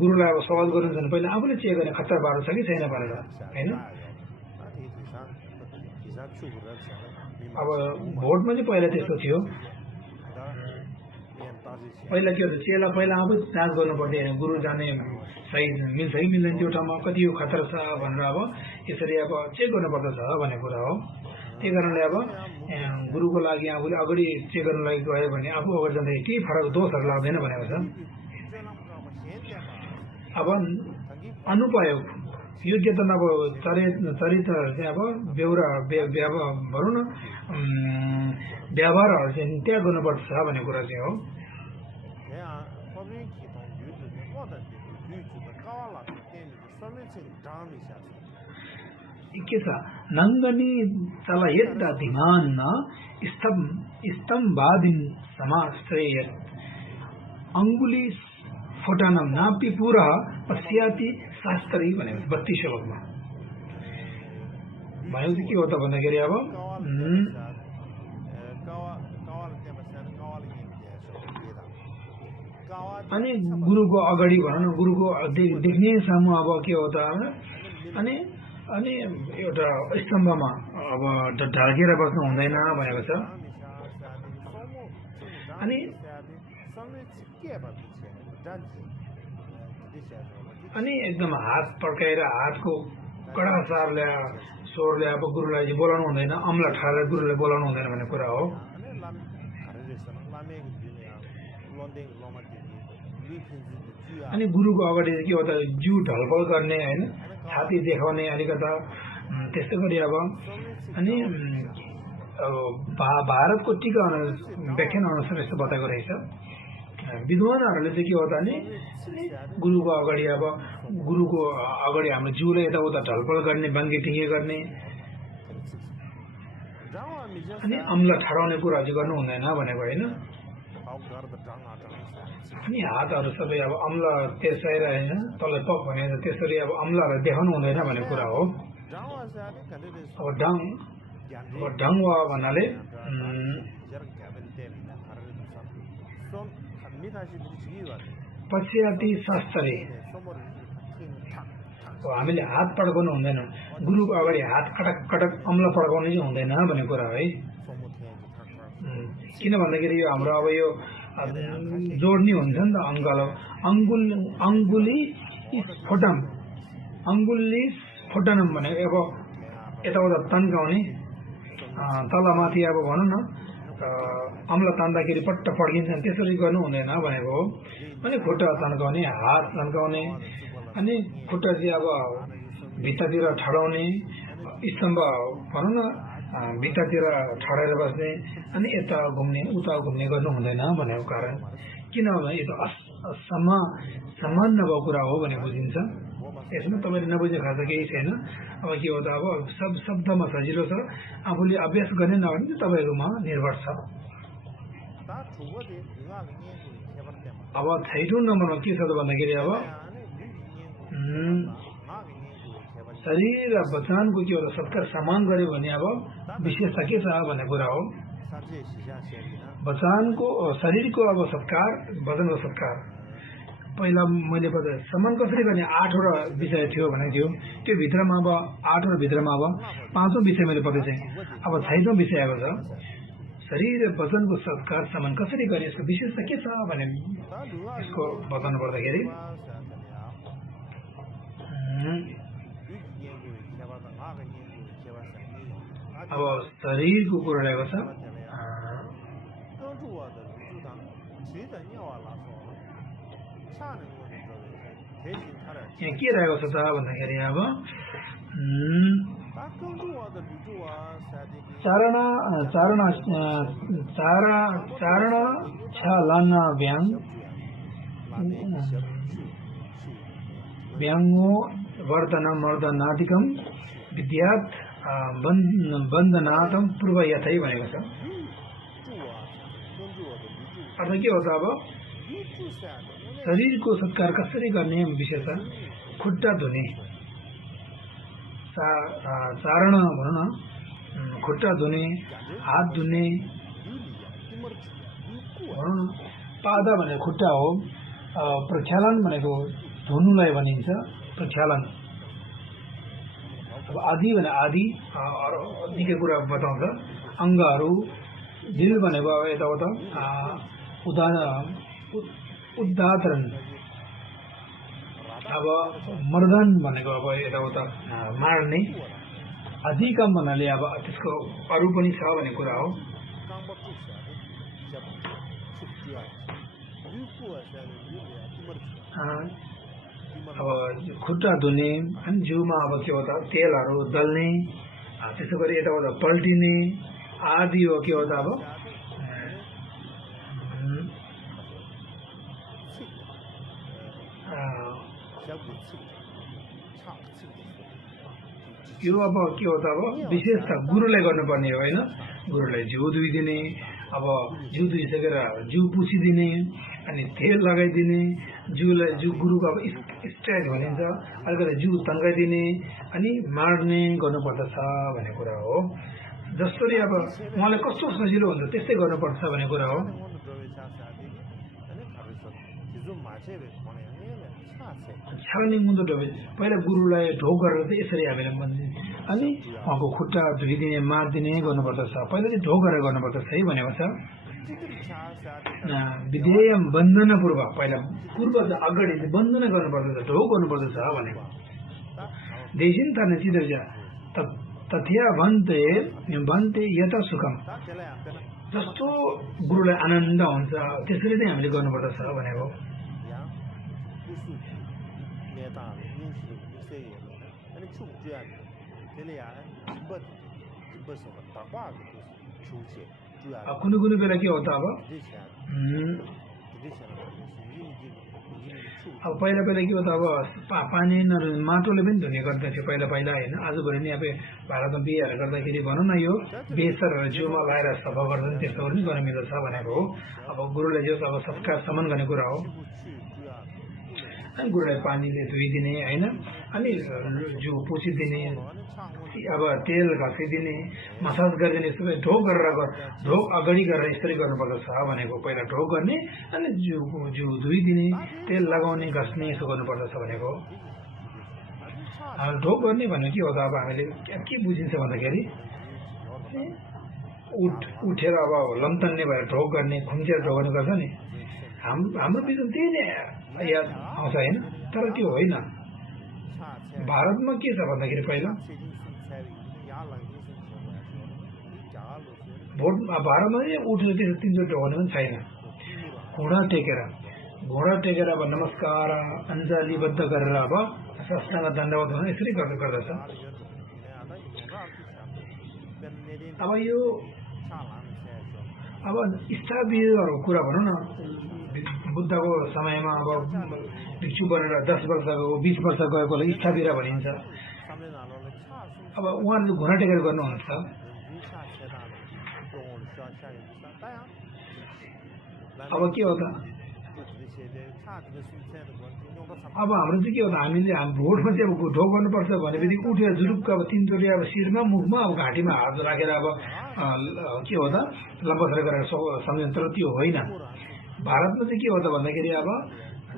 गुरुलाई अब सवाल गर्नु भने पहिला आफूले चेक गर्ने खतरा बाटो छ कि छैन भनेर हैन अब भोटमा चाहिँ पहिला त्यस्तो थियो पहिला के हुन्छ चेला पहिला आफै जाँच गर्नु पर्दैन हैन गुरु जाने सही मिल्छ कि मिल्दैन त्यो ठाउँमा कति यो खतरा छ भनेर अब यसरी अब चेक गर्नु पर्दछ भन्ने कुरा हो त्यही कारणले अब गुरुको लागि आफूले अगाडि चेक गर्नु लागि गयो भने आफू अगाडि जाँदा केही फरक दोषहरू लाग्दैन भनेको छ अब अनुपयोग योग्यता अब चरित्र चाहिँ अब बेउरा भनौँ न व्यवहारहरू चाहिँ त्याग गर्नुपर्छ भन्ने कुरा चाहिँ हो के छ नङ्गनी चला यद्दा धिमान स्तम्भादिन समाश्रय अङ्गुली फोटानम नापी पुरा पश्याति शास्त्री भनेको 32 श्लोकमा भनेको के हो त भन्दाखेरि अब अनि गुरुको अगाडि भनौँ न गुरुको देख्ने सामु अब के हो त अनि एउटा स्तम्भमा अब ढल्केर बस्नु हुँदैन भनेको छ अनि एकदम हात पड्काएर हातको कडा सारले स्वरले अब गुरुलाई बोलाउनु हुँदैन अम्ला ठाडेर गुरुलाई बोलाउनु हुँदैन भन्ने कुरा हो अनि गुरुको अगाडि के हो त जिउ ढलपल गर्ने हैन छाती देखाउने अलिकता त्यस्तै गरी अब अनि भारतको टीका व्याख्यान अनुसार यस्तो बताएको रहेछ विद्वानहरूले चाहिँ के हो त भने गुरुको अगाडि अब गुरुको अगाडि हाम्रो जिउलाई यताउता ढलपल गर्ने बाङ्गी टिङ्गे गर्ने अनि अम्ला ठडाउने कुरा चाहिँ गर्नु हुँदैन भनेको होइन अनि हातहरू सबै अब अम्ला तेर्साएर होइन तल पक भने त्यसरी अब अम्लालाई देखाउनु हुँदैन भन्ने कुरा हो अब ढङ वा भन्नाले पश्चाति शास्त्री हामीले हात पड्काउनु हुँदैन गुरुको अगाडि हात कटक कटक अम्ला पड्काउनु चाहिँ हुँदैन भन्ने कुरा है किन भन्दाखेरि यो हाम्रो अब यो जोड्ने हुन्छ नि त अङ्गुली फोटनम भनेको अब यताउता तन्काउने तलमाथि अब भनौँ न अम्ला तान्दाखेरि पट्ट पड्किन्छ त्यसरी गर्नु हुँदैन भनेको हो अनि खुट्टा तन्काउने हात तन्काउने अनि खुट्टा चाहिँ अब भित्तातिर ठडाउने स्तम्भ भनौँ न भित्तातिर ठडाएर बस्ने अनि यता घुम्ने उता घुम्ने गर्नु हुँदैन भनेको कारण किनभने यो त सम्मान नभएको कुरा हो भने बुझिन्छ यसमा तपाईँले नबुझ्ने खास केही छैन अब के हो त अब शब्दमा सजिलो छ आफूले अभ्यास गर्ने नगर्ने चाहिँ तपाईँहरूमा निर्भर छ अब 6औं नम्बरमा के छ त भन्दाखेरि अब शरीर र वचनको के हो त सत्कार समान गर्यो भने अब विशेषता के छ भन्ने कुरा हो वचनको शरीरको अब सत्कार वचनको सत्कार पहिला मैले बताएँ सम्मान कसरी गर्ने 8वटा विषय थियो भनेको थियो त्यो भित्रमा अब 8वटा भित्रमा अब 5औं विषय मैले बताएँ अब 6औं विषय आएको छ शरीर र वचनको सत्कार सम्मान कसरी गर्ने यसको विशेषता के छ भने यसको बताउनु पर्दाखेरि अब शरीरको कुरा रहेको छ यहाँ के रहेको छ त भन्दाखेरि अब चारण छलना व्यङ्गो वर्धन मर्दनादिकम विद्यात् बन्धनातम पूर्व यथै भनेको छ अर्थ के हो त अब शरीरको सत्कार कसरी गर्ने विशेष खुट्टा धुने चारण भनौँ न खुट्टा धुने हात धुने भनौँ न पादा भनेको खुट्टा हो प्रक्षालन भनेको धुनुलाई भनिन्छ प्रक्षालन। अब आदि भने आदि निकै कुरा बताउँछ अङ्गहरू। दिल भनेको अब यताउता उद्धारण। अब मर्दन भनेको अब यताउता मार्ने। अधिकम भन्नाले अब त्यसको अरू पनि छ भन्ने कुरा हो। अब खुट्टा धुने अनि जिउमा अब के हो त तेलहरू दल्ने त्यसो गरी यताउता पल्टिने आदि हो। के हो त अब यो अब के हो त अब विशेष त गुरुलाई गर्नुपर्ने हो होइन। गुरुलाई जिउ धुइदिने। अब जिउ धुइसकेर जिउ पुछिदिने अनि तेल लगाइदिने। जिउ गुरुको अब स्ट्रेच भनिन्छ। अलिकति जिउ तन्काइदिने अनि मार्ने गर्नुपर्दछ भन्ने कुरा हो। जसरी अब उहाँले कस्तो सजिलो हुन्छ त्यस्तै गर्नुपर्छ भन्ने कुरा हो। छाल्ने मुन्टो ढोके पहिला गुरुलाई ढोक गरेर चाहिँ यसरी हामीले अनि उहाँको खुट्टा धुइदिने मार्दिने गर्नुपर्दछ। पहिला चाहिँ ढोक गरेर गर्नुपर्दछ है भनेको छ। विधेयम बन्धन पूर्व पहिला पूर्व अगाडि बन्धन गर्नुपर्दछ ढोक गर्नुपर्दछ भनेको। देशिन ताने चिदर्ज तथ्या भन्ते भन्ते यता सुखम। जस्तो गुरुलाई आनन्द हुन्छ त्यसरी नै हामीले गर्नुपर्दछ भनेको। कुनै कुनै बेला के हो त अब पहिला के हो त अब पानी माटोले पनि धुने गर्दथ्यो पहिला होइन। आजभोलि नि अब भारतमा बिहेहरू गर्दाखेरि भनौँ न यो बेसरहरू जिउमा लगाएर सफा गर्छन् त्यस्तो पनि गर्न मिल्दछ भनेको हो। अब गुरुलाई जो अब सत्कार सम्मान गर्ने कुरा हो। अनि गुरुलाई पानीले धुइदिने होइन अनि जिउ पुछिदिने अब तेल घसिदिने मसाज गरिदिने सबै ढोक गरेर ढोक अगाडि गरेर यसरी गर्नुपर्दछ भनेको। पहिला ढोक गर्ने अनि जिउ धुइदिने तेल लगाउने घस्ने यसो गर्नुपर्दछ भनेको। ढोक गर्ने भनेको के हो त अब हामीले के बुझिन्छ भन्दाखेरि उठेर अब लम्तन्ने भएर ढोक गर्ने खुम्चेर ढोक गर्ने गर्छ नि। हाम्रो बिचमा त्यही नै याद आउँछ होइन। तर त्यो होइन। भारतमा के छ भन्दाखेरि पहिला भारतमा उठेर त्यस्तो तिनचोटि ढोक्ने पनि छैन। घोडा टेकेर अब नमस्कार अञ्जलीबद्ध गरेर अब साष्टाङ्ग दण्डवत भनेर यसरी गर्दछ। अब यो अब इष्टाविहरूको कुरा भनौँ न। बुद्धको समयमा अब भिक्षु बनेर 10 वर्ष गएको 20 वर्ष गएकोलाई इष्टाविर भनिन्छ। अब उहाँले घोडा टेकेर गर्नुहुन्छ। अब के हो त अब हाम्रो चाहिँ के हो त हामीले भोटमा चाहिँ अब ढोक गर्नुपर्छ भनेपछि उठेर जुरुक्क अब 3 चोटि अब शिरमा मुखमा अब घाँटीमा हात राखेर अब के हो त लम्बसर गरेर सम्झिन्छ। तर त्यो होइन। भारतमा चाहिँ के हो त भन्दाखेरि अब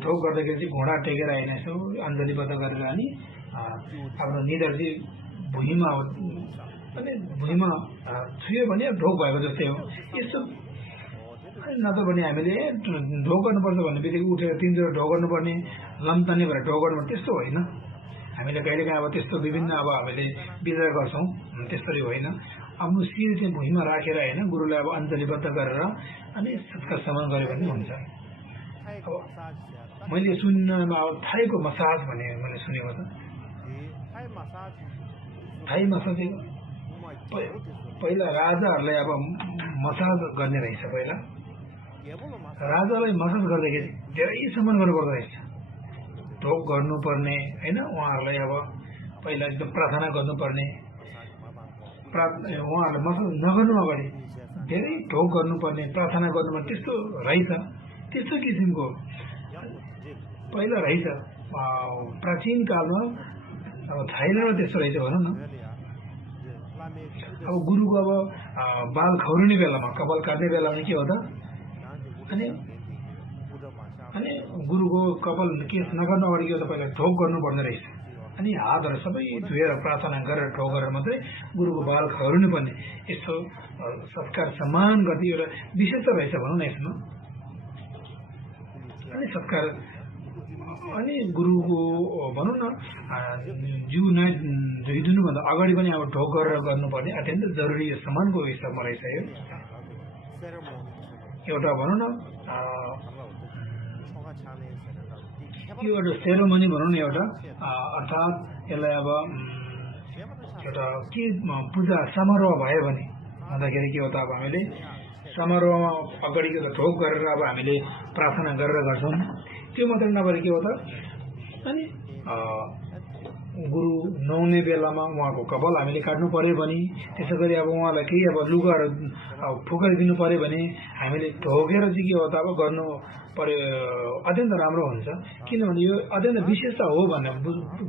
ढोक गर्दाखेरि चाहिँ घोडा टेकेर होइन यसो अञ्जलीबद्ध गरेर अनि आफ्नो निधार चाहिँ भुइँमा अनि भुइँमा छुयो भने ढोक भएको जस्तै हो। यस्तो नत्र भने हामीले ढोक गर्नुपर्छ भन्ने बित्तिकै उठेर 3 चोटि ढोक गर्नुपर्ने लम्ताने भएर ढोक गर्नुपर्ने त्यस्तो होइन। हामीले कहिलेकाहीँ अब त्यस्तो विभिन्न अब हामीले विचार गर्छौँ त्यस्तरी होइन। आफ्नो शिर चाहिँ भुइँमा राखेर होइन गुरुलाई अब अञ्जलीबद्ध गरेर अनि सत्कार सम्मान गऱ्यो भने हुन्छ। अब मैले सुन्नमा अब थाईको मसाज भने मैले सुनेको छ। थाई मसाज पहिला राजाहरूलाई अब मसाज गर्ने रहेछ। पहिला राजालाई मसाज गर्दाखेरि धेरै सम्मान गर्नुपर्दो रहेछ। ढोक गर्नुपर्ने होइन। उहाँहरूलाई अब पहिला एकदम प्रार्थना गर्नुपर्ने। उहाँहरूले मसाज नगर्नु अगाडि धेरै ढोक गर्नुपर्ने प्रार्थना गर्नुपर्ने त्यस्तो रहेछ। त्यस्तो किसिमको पहिला रहेछ। प्राचीन कालमा अब थाइल्यान्डमा त्यस्तो रहेछ भनौँ न। अब गुरुको अब बाल खौरिने बेलामा कपाल काट्ने बेलामा के हो त अनि अनि गुरुको कपाल केस नगर्नु अगाडि यो त पहिला ढोक गर्नुपर्ने रहेछ अनि हातहरू सबै धोएर प्रार्थना गरेर ढोक गरेर मात्रै गुरुको बाल खर्नु पर्ने यस्तो सत्कार सम्मान गर्दै एउटा विशेषता रहेछ भनौँ न यसमा अनि सत्कार अनि गुरुको भनौँ न जिउ धोइदिनुभन्दा अगाडि पनि अब ढोक गरेर गर्नुपर्ने अत्यन्त जरुरी यो सम्मानको हिसाबमा रहेछ यो एउटा भनौँ न यो एउटा सेरोमनी भनौँ न एउटा अर्थात् यसलाई अब एउटा के पूजा समारोह भयो भने भन्दाखेरि के हो त अब हामीले समारोहमा अगाडि ढोक गरेर अब हामीले प्रार्थना गरेर गर्छौँ त्यो मात्रै नभएर के हो त अनि गुरु नुहाउने बेलामा उहाँको कपाल हामीले काट्नु पर्यो भने त्यसै गरी अब उहाँलाई केही अब लुगाहरू फुकाइदिनु पर्यो भने हामीले ढोकेर चाहिँ के हो त अब गर्नु पर्यो अत्यन्त राम्रो हुन्छ किनभने यो अत्यन्त विशेषता हो भनेर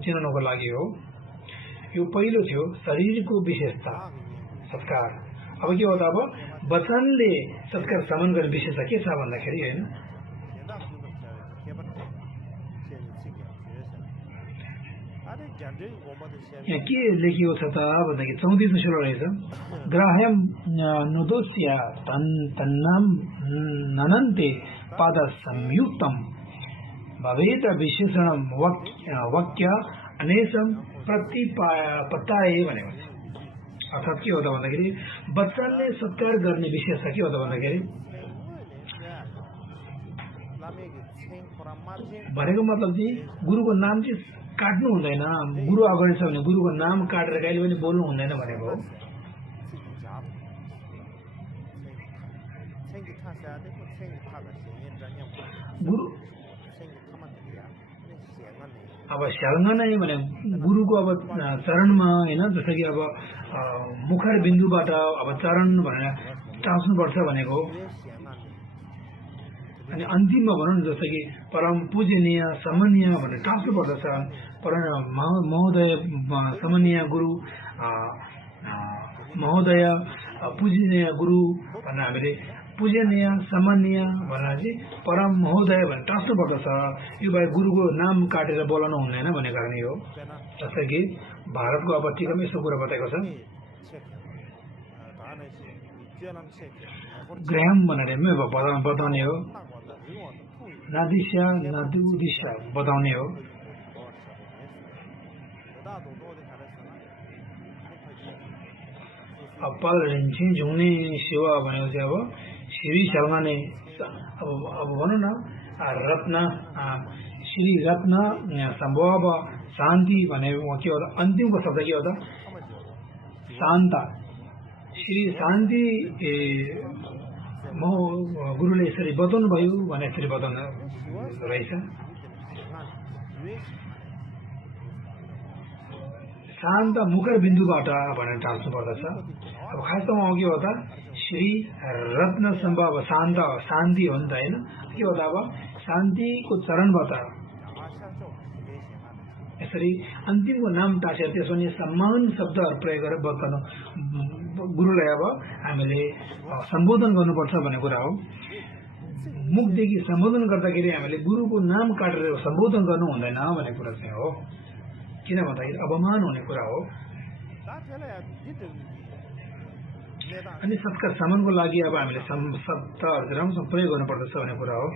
चिनाउनको लागि हो यो पहिलो थियो शरीरको विशेषता सत्कार अब के हो त अब वचनले सत्कार सम्मान गर्ने विशेषता के छ भन्दाखेरि होइन यहाँ के लेखिएको छ त भन्दाखेरि 34औं श्लोक रहेछ ग्राह्यम नुदोस्य तन्नाम ननन्ते पाद संयुक्तम भवेत विशेषणम वाक्य अनेसम प्रतिपत्ताए भनेको छ अर्थात् के हो त भन्दाखेरि वचनले सत्कार गर्ने विशेषता के हो त भन्दाखेरि भनेको मतलब चाहिँ गुरुको नाम चाहिँ काट्नु हुँदैन गुरु अगाडि छ भने गुरुको नाम काटेर कहिले पनि बोल्नु हुँदैन भनेको हो गुरु अब स्यालङ्गनै भने गुरुको अब चरणमा होइन जस्तो कि अब मुखर बिन्दुबाट अब चरण भनेर टाँच्नुपर्छ भनेको अनि अन्तिममा भनौँ न जस्तो कि परम पूजनीय सम्मानीय भनेर टाँच्नु पर्दछ परम महोदय सम्मानीय गुरु महोदय पूजनीय गुरु भनेर हामीले पूजनीय सम्मानीय भनेर चाहिँ परम महोदय भनेर टाँच्नु पर्दछ यो बाहेक गुरुको नाम काटेर बोलाउनु हुँदैन भन्ने कारण हो जस्तै कि भारतको अब टिकामा यस्तो कुरा बताएको छ ग्राह्यम भनेर बताउने हो नादिशा नादुदिशा बताउने हो अब पाल रिन्छिङ झुङ्ने सेवा भनेको चाहिँ अब श्री सलमाने अब भनौँ न रत्न श्री रत्न सम्भव शान्ति भने के हो त अन्तिमको शब्द के हो त शान्ता श्री शान्ति म गुरुले यसरी बताउनु भयो भने यसरी बताउनु रहेछ शान्त मुखर बिन्दुबाट भनेर टाँच्नु पर्दछ अब खास त उहाँ के हो त श्री रत्न सम्भव शान्त शान्ति हो नि त होइन के हो त अब शान्तिको चरणबाट यसरी अन्तिमको नाम टाँसेर त्यसो भने सम्मान शब्दहरू प्रयोग गरेर बताउनु गुरुलाई अब हामीले सम्बोधन गर्नुपर्छ भन्ने कुरा हो मुखदेखि सम्बोधन गर्दाखेरि हामीले गुरुको नाम काटेर सम्बोधन गर्नु हुँदैन भन्ने कुरा चाहिँ हो किन भन्दाखेरि अपमान हुने कुरा हो अनि सत्कार सम्मानको लागि अब हामीले शब्दहरू राम्रोसँग प्रयोग गर्नुपर्दछ भन्ने कुरा हो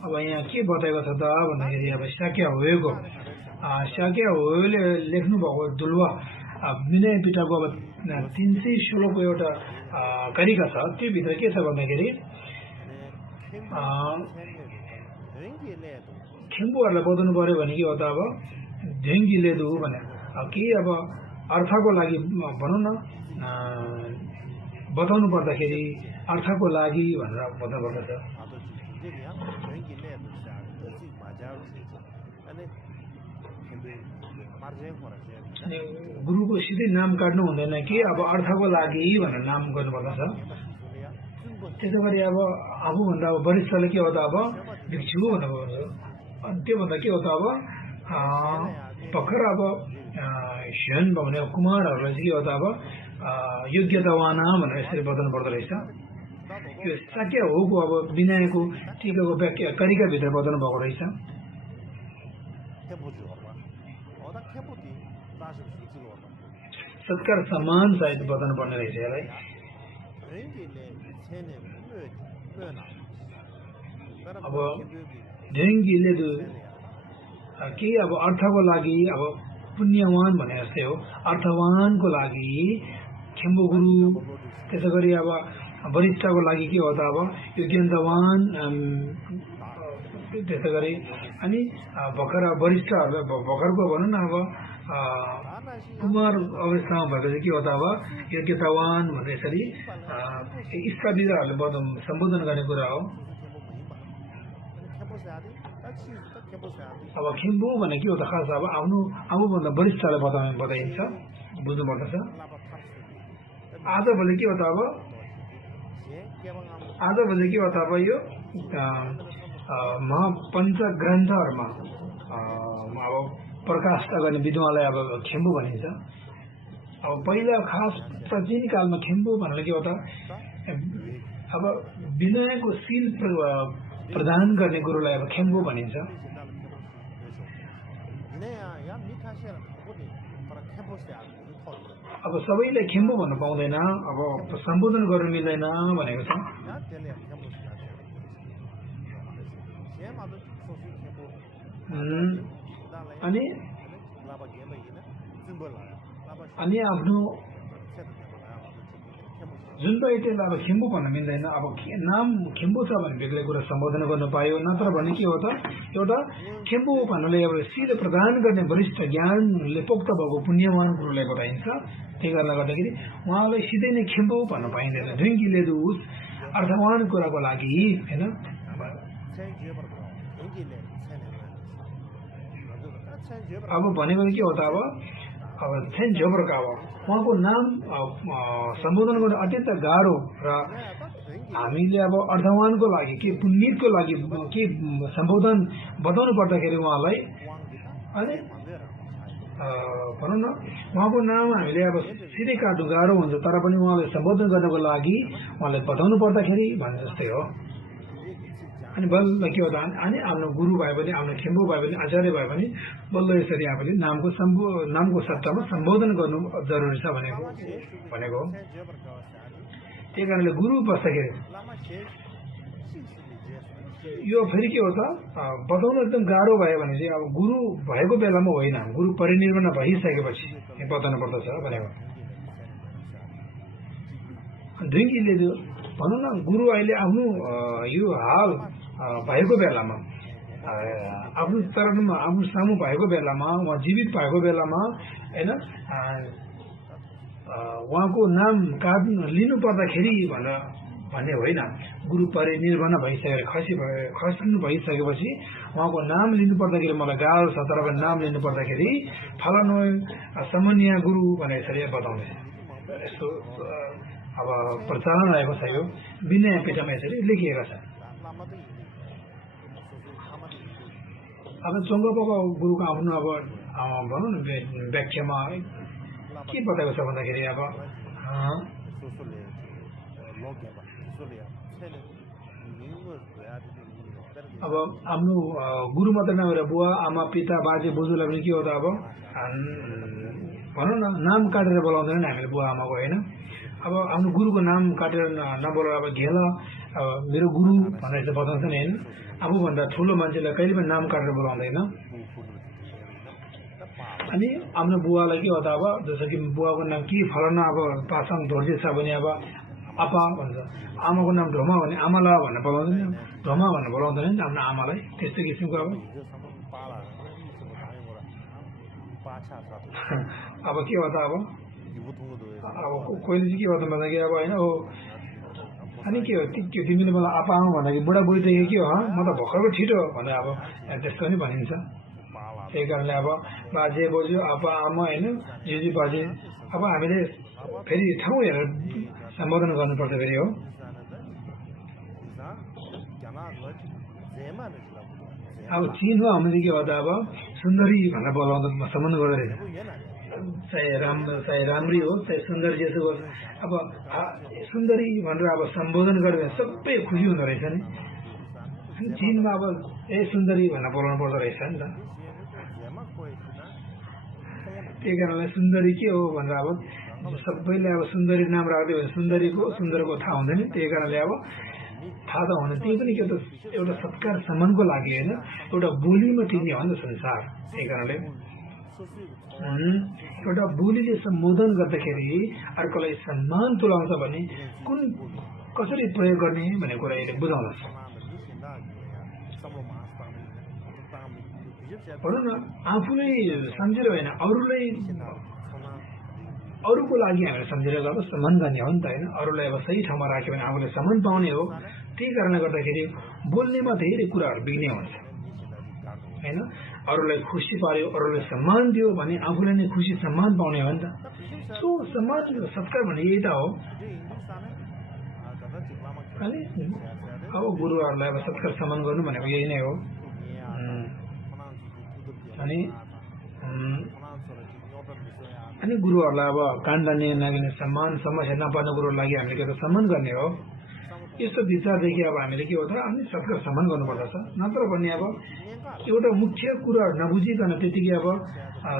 अब यहाँ के बताएको छ त भन्दाखेरि अब शाक्य होएको शाक्यले लेख्नु भएको दुलवा विनय पिटाको अब 316को एउटा कारिका छ त्यो भित्र के छ भन्दाखेरि खेम्बुहरूलाई बताउनु पर्यो भने के हो त अब झेङ्गी लेदु भने केही अब अर्थको लागि भनौँ न बताउनु पर्दाखेरि अर्थको लागि भनेर बताउनु पर्दछ गुरुको सिधै नाम काट्नु हुँदैन कि अब अर्थको लागि भनेर नाम गर्नुपर्दछ त्यसो गरी अब आफूभन्दा अब वरिष्ठले के हो त अब भिक्षु भन्नुभयो अनि त्योभन्दा के हो त अब भर्खर अब हिरण भने कुमारहरूलाई चाहिँ के हो त अब योग्यतावान भनेर यसरी बताउनु पर्दो रहेछ यो साक्य हो अब विनयको टिकाको व्याख्या कारिकाभित्र बताउनु भएको रहेछ सत्कार सम्मान सायद बताउनु पर्ने रहेछ यसलाई अब ढेङ्गीले केही अब अर्थको लागि अब पुण्यवान भने जस्तै हो अर्थवानको लागि खेम्बु गुरु त्यसै गरी अब वरिष्ठको लागि के हो त अब योग्यतावान त्यसै गरी अनि भर्खर वरिष्ठहरूलाई भर्खरको भनौँ न अब कुमार अवस्थामा भएपछि के हो त अब योग्यतावान भनेर यसरी इष्टविदहरूले सम्बोधन गर्ने कुरा हो अब खेम्बु भने के हो त खास अब आफूभन्दा वरिष्ठलाई बताइन्छ बुझ्नुपर्दछ आजभोलि के हो त अब आजभोलि के हो त अब यो महापञ्चग्रन्थहरूमा अब प्रकाशित गर्ने विद्वानलाई अब खेम्बु भनिन्छ अब पहिला खास प्राचीन कालमा खेम्बु भनेर के हो त अब विनयको शील प्रदान गर्ने गुरुलाई अब खेम्बु भनिन्छ अब सबैले खेम्बु भन्नु पाउँदैन अब सम्बोधन गर्नु मिल्दैन भनेको छ अनि आफ्नो जुन पाइले अब खेम्बु भन्न मिल्दैन अब नाम खेम्बु छ भने बेग्लै कुरा सम्बोधन गर्न पायो नत्र भने के हो त एउटा खेम्बु भन्नाले अब शील प्रदान गर्ने वरिष्ठ ज्ञानले पोक्त भएको पुण्यवान गुरुलाई बताइन्छ त्यही कारणले गर्दाखेरि उहाँलाई सिधै नै खेम्बु भन्न पाइँदैन ढुङ्गीले दुस अर्थवान कुराको लागि हैन अब भनेको के हो त अब छेन झोब्रका अब उहाँको नाम सम्बोधन गर्न अत्यन्त गाह्रो र हामीले अब अर्थवानको लागि के पुण्यको लागि के सम्बोधन बताउनु पर्दाखेरि उहाँलाई अनि भनौँ न उहाँको नाम हामीले अब सिधै काट्नु गाह्रो हुन्छ तर पनि उहाँलाई सम्बोधन गर्नको लागि उहाँलाई बताउनु पर्दाखेरि भने जस्तै हो अनि बल्ल के हो त अनि आफ्नो गुरु भए पनि आफ्नो खेम्बु भए पनि आचार्य भए पनि बल्ल यसरी आफूले नामको सट्टामा सम्बोधन गर्नु जरुरी छ भनेको त्यही कारणले गुरु बस्दाखेरि यो फेरि के हो त बताउनु एकदम गाह्रो भयो भने चाहिँ अब गुरु भएको बेलामा होइन गुरु परिनिर्वाण भइसकेपछि बताउनु पर्दछ भनेको ढुङ्गीले भनौँ न गुरु अहिले आफ्नो यो हाल भएको बेलामा आफ्नो चरणमा आफ्नो सामु भएको बेलामा उहाँ जीवित भएको बेलामा होइन उहाँको नाम काट लिनु पर्दाखेरि भन्ने होइन गुरु परिनिर्वाण भइसकेर खस्नु भइसकेपछि उहाँको नाम लिनु पर्दाखेरि मलाई गाह्रो छ तर पनि नाम लिनु पर्दाखेरि फलानु सामान्य गुरु भनेर यसरी बताउँदै यस्तो अब प्रचलन रहेको छ यो विनय पीठमा यसरी लेखिएको छ अब चोङ्गपोको गुरुको आफ्नो अब भनौँ न व्याख्यामा के बताएको छ भन्दाखेरि अब आफ्नो गुरु मात्र नभएर बुवा आमा पिता बाजे बोजूलाई पनि के हो त अब भनौँ न नाम काटेर बोलाउँदैन हामीले बुवा आमाको होइन अब आफ्नो गुरुको नाम काटेर नबोलेर अब घेल मेरो गुरु भनेर चाहिँ बताउँछ नि होइन आफूभन्दा ठुलो मान्छेलाई कहिले पनि नाम काटेर बोलाउँदैन अनि आफ्नो बुवालाई के हो त अब जस्तो कि बुवाको नाम के फलाना अब पासाङ धोर्जे छ भने अब आपा भन्छ आमाको नाम ढोमा भने आमाला भनेर बोलाउँदैन ढोमा भनेर बोलाउँदैन नि आफ्नो आमालाई त्यस्तो किसिमको अब के हो त अब कोहीले चाहिँ के हो त भन्दाखेरि अब होइन हो अनि के हो तिमीले मलाई आपा आमा भन्दाखेरि बुढाबुढी देखेँ के हो म त भर्खरको छिटो भने अब त्यस्तो पनि भनिन्छ त्यही कारणले अब बाजे बोजू आपा आमा होइन जिजु बाजे अब हामीले फेरि ठाउँ हेरेर सम्बोधन गर्नुपर्छ फेरि हो अब चीनमा हामीले के गर्दा अब सुन्दरी भनेर बोलाउँदा सम्बन्ध गर्दो रहेछ चाहे राम्री हो चाहे सुन्दरी जस्तो गर्छ अब सुन्दरी भनेर अब सम्बोधन गरेर सबै खुसी हुँदो रहेछ नि चीनमा अब सुन्दरी भनेर बोलाउनु पर्दो रहेछ नि त त्यही कारणले सुन्दरी के हो भनेर अब सबैले अब सुन्दरी नाम राख्दै भने सुन्दरको थाहा हुँदैन त्यही कारणले अब थाहा त हुँदैन त्यही पनि के त एउटा सत्कार सम्मानको लागि होइन एउटा बोलीमा टिक्ने हो नि त संसार त्यही कारणले एउटा बोलीले सम्बोधन गर्दाखेरि अर्कोलाई सम्मान तुल्याउँछ भने कसरी प्रयोग गर्ने भन्ने कुरा यसले बुझाउँदछ भनौँ न आफूलाई सम्झेर होइन अरूको लागि हामीले सम्झेर गर्दा सम्मान गर्ने हो नि त होइन अरूलाई अब सही ठाउँमा राख्यो भने आफूले सम्मान पाउने हो त्यही कारणले गर्दाखेरि बोल्नेमा धेरै कुराहरू बिग्ने हुन्छ होइन अरूलाई खुसी पार्यो अरूलाई सम्मान दियो भने आफूलाई नै खुसी सम्मान पाउने हो नि त सो सम्मान सत्कार भने यही त हो अनि अब गुरुहरूलाई अब सत्कार सम्मान गर्नु भनेको यही नै हो अनि गुरुहरूलाई अब काण्ड नगिने सम्मान समस्या नपर्ने कुरोको लागि हामीले के सम्मान गर्ने हो यस्तो विचारदेखि अब हामीले के हो त अनि सत्कार सम्मान गर्नुपर्दछ नत्र भने अब एउटा मुख्य कुराहरू नबुझिकन त्यतिकै अब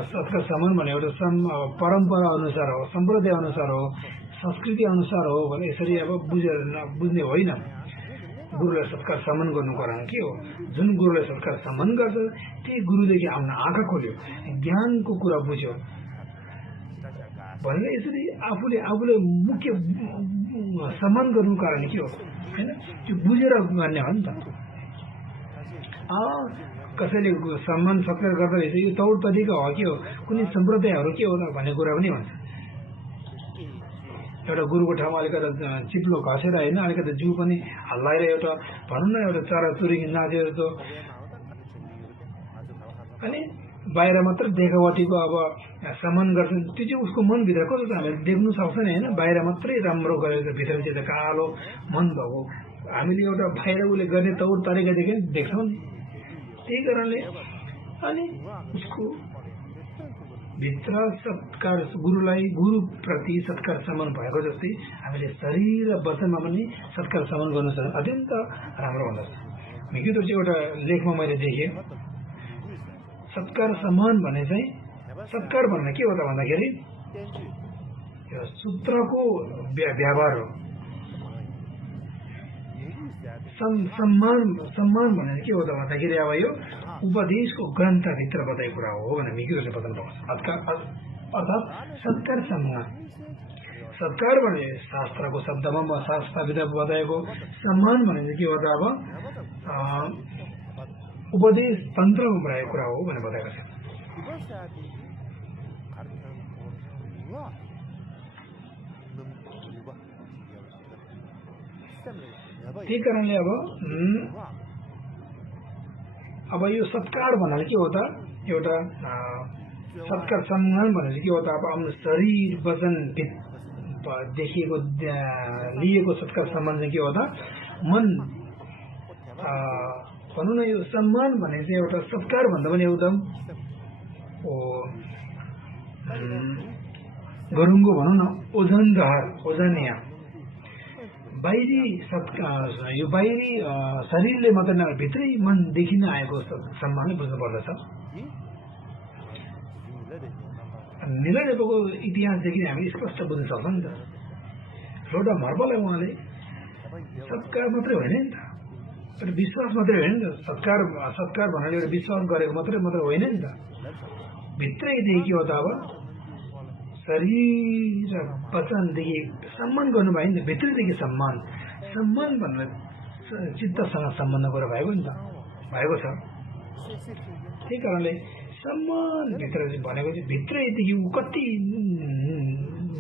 सत्कार सम्मान भने एउटा परम्परा अनुसार हो सम्प्रदाय अनुसार हो संस्कृति अनुसार हो भने यसरी अब बुझ्ने होइन गुरुलाई सत्कार सम्मान गर्नु कारण के हो जुन गुरुलाई सत्कार सम्मान गर्छ त्यही गुरुदेखि आफ्नो आँखा खोल्यो ज्ञानको कुरा बुझ्यो भनेर यसरी आफूले मुख्य सम्मान गर्नु कारण के हो हैन त्यो बुझेर गर्ने हो नि त कसैले सम्मान सत्कार गर्दा रहेछ यो तौर तरिका हो कि हो कुनै सम्प्रदायहरू के होला भन्ने कुरा पनि भन्छ एउटा गुरुको ठाउँमा अलिकति चिप्लो घसेर होइन अलिकति जिउ पनि हल्लाएर एउटा भनौँ न एउटा चरा चुरुङ्गी नाचेर त अनि बाहिर मात्र देखावटीको अब सम्मान गर्छ त्यो चाहिँ उसको मनभित्र कस्तो छ हामीले देख्नु सक्छ नि होइन बाहिर मात्रै राम्रो गरेर भित्र चाहिँ कालो मन भएको हामीले एउटा बाहिर उसले गर्ने तौर तरिकादेखि देख्छौँ नि त्यही कारणले अनि उसको भित्र सत्कार गुरुलाई गुरुप्रति सत्कार सम्मान भएको जस्तै हामीले शरीर र वचनमा पनि सत्कार सम्मान गर्नु सक्छ अत्यन्त राम्रो हुँदछ मिकी त एउटा लेखमा मैले देखेँ सत्कार सम्मान भने चाहिँ सत्कार भन्ने के हो त भन्दाखेरि यो सूत्रको व्यवहार हो सम्मान भने के हो त भन्दाखेरि अब यो उपदेशको ग्रन्थभित्र बताएको कुरा हो भनेर मिकिले बताउनु भएको छ अर्थात् सत्कार सम्मान सत्कार भने शास्त्रको शब्दमा शास्त्रभित्र बताएको सम्मान भने के हो त अब उपदेश तन्त्रमा रहेको कुरा हो भनेर बताएको छ त्यही कारणले अब यो सत्कार भन्नाले के हो त एउटा सत्कार सम्मान भनेर के हो त अब आफ्नो शरीर वचन देखिएको लिएको सत्कार सम्मान चाहिँ के हो त मन भनौँ न यो सम्मान भने चाहिँ एउटा सत्कार भन्दा पनि एकदम गरुङको भनौँ न ओजनिया बाहिरी यो बाहिरी शरीरले मात्र न भित्रै मनदेखि नै आएको सम्मानै बुझ्नु पर्दछ निरञ्जनको इतिहासदेखि हामी स्पष्ट बुझ्न सक्छौँ नि त एउटा मर्बलाई उहाँले सत्कार मात्रै होइन नि त एउटा विश्वास मात्रै होइन नि त सत्कार भन्नाले एउटा विश्वास गरेको मात्रै होइन नि त भित्रैदेखि के हो त अब शरीर र वचनदेखि सम्मान गर्नु भयो नि त भित्रैदेखि सम्मान भनेर चित्तसँग सम्बन्ध कुरा भएको नि त भएको छ त्यही कारणले सम्मान भित्र भनेको चाहिँ भित्रैदेखि ऊ कति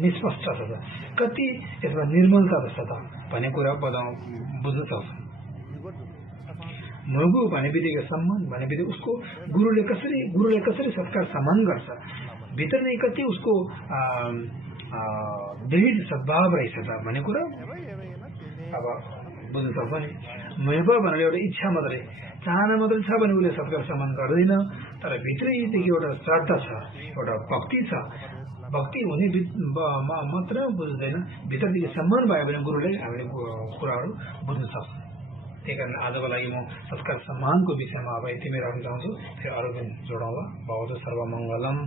निष्पष्ट छ त कति यसमा निर्मलता छ त भन्ने कुरा बुझ्न सक्छ मगु भने बित्तिकै सम्मान भने बित्तिकै उसको गुरुले कसरी सत्कार सम्मान गर्छ भित्र नै कति उसको दृढ सद्भाव रहेछ त भन्ने कुरा अब बुझ्न सक्छ नि मेवा भनेर एउटा इच्छा मात्रै चाहना मात्रै छ भने उसले सत्कार सम्मान गर्दैन तर भित्रैदेखि एउटा श्रद्धा छ एउटा भक्ति छ भक्ति हुने मात्र बुझ्दैन भित्रदेखि सम्मान भयो भने गुरुले हामीले कुराहरू बुझ्न सक्छ त्यही कारण आजको लागि म सत्कार सम्मानको विषयमा अब यति नै राख्न चाहन्छु फेरि अरू दिन जोडौँला भवतु सर्वमङ्गलम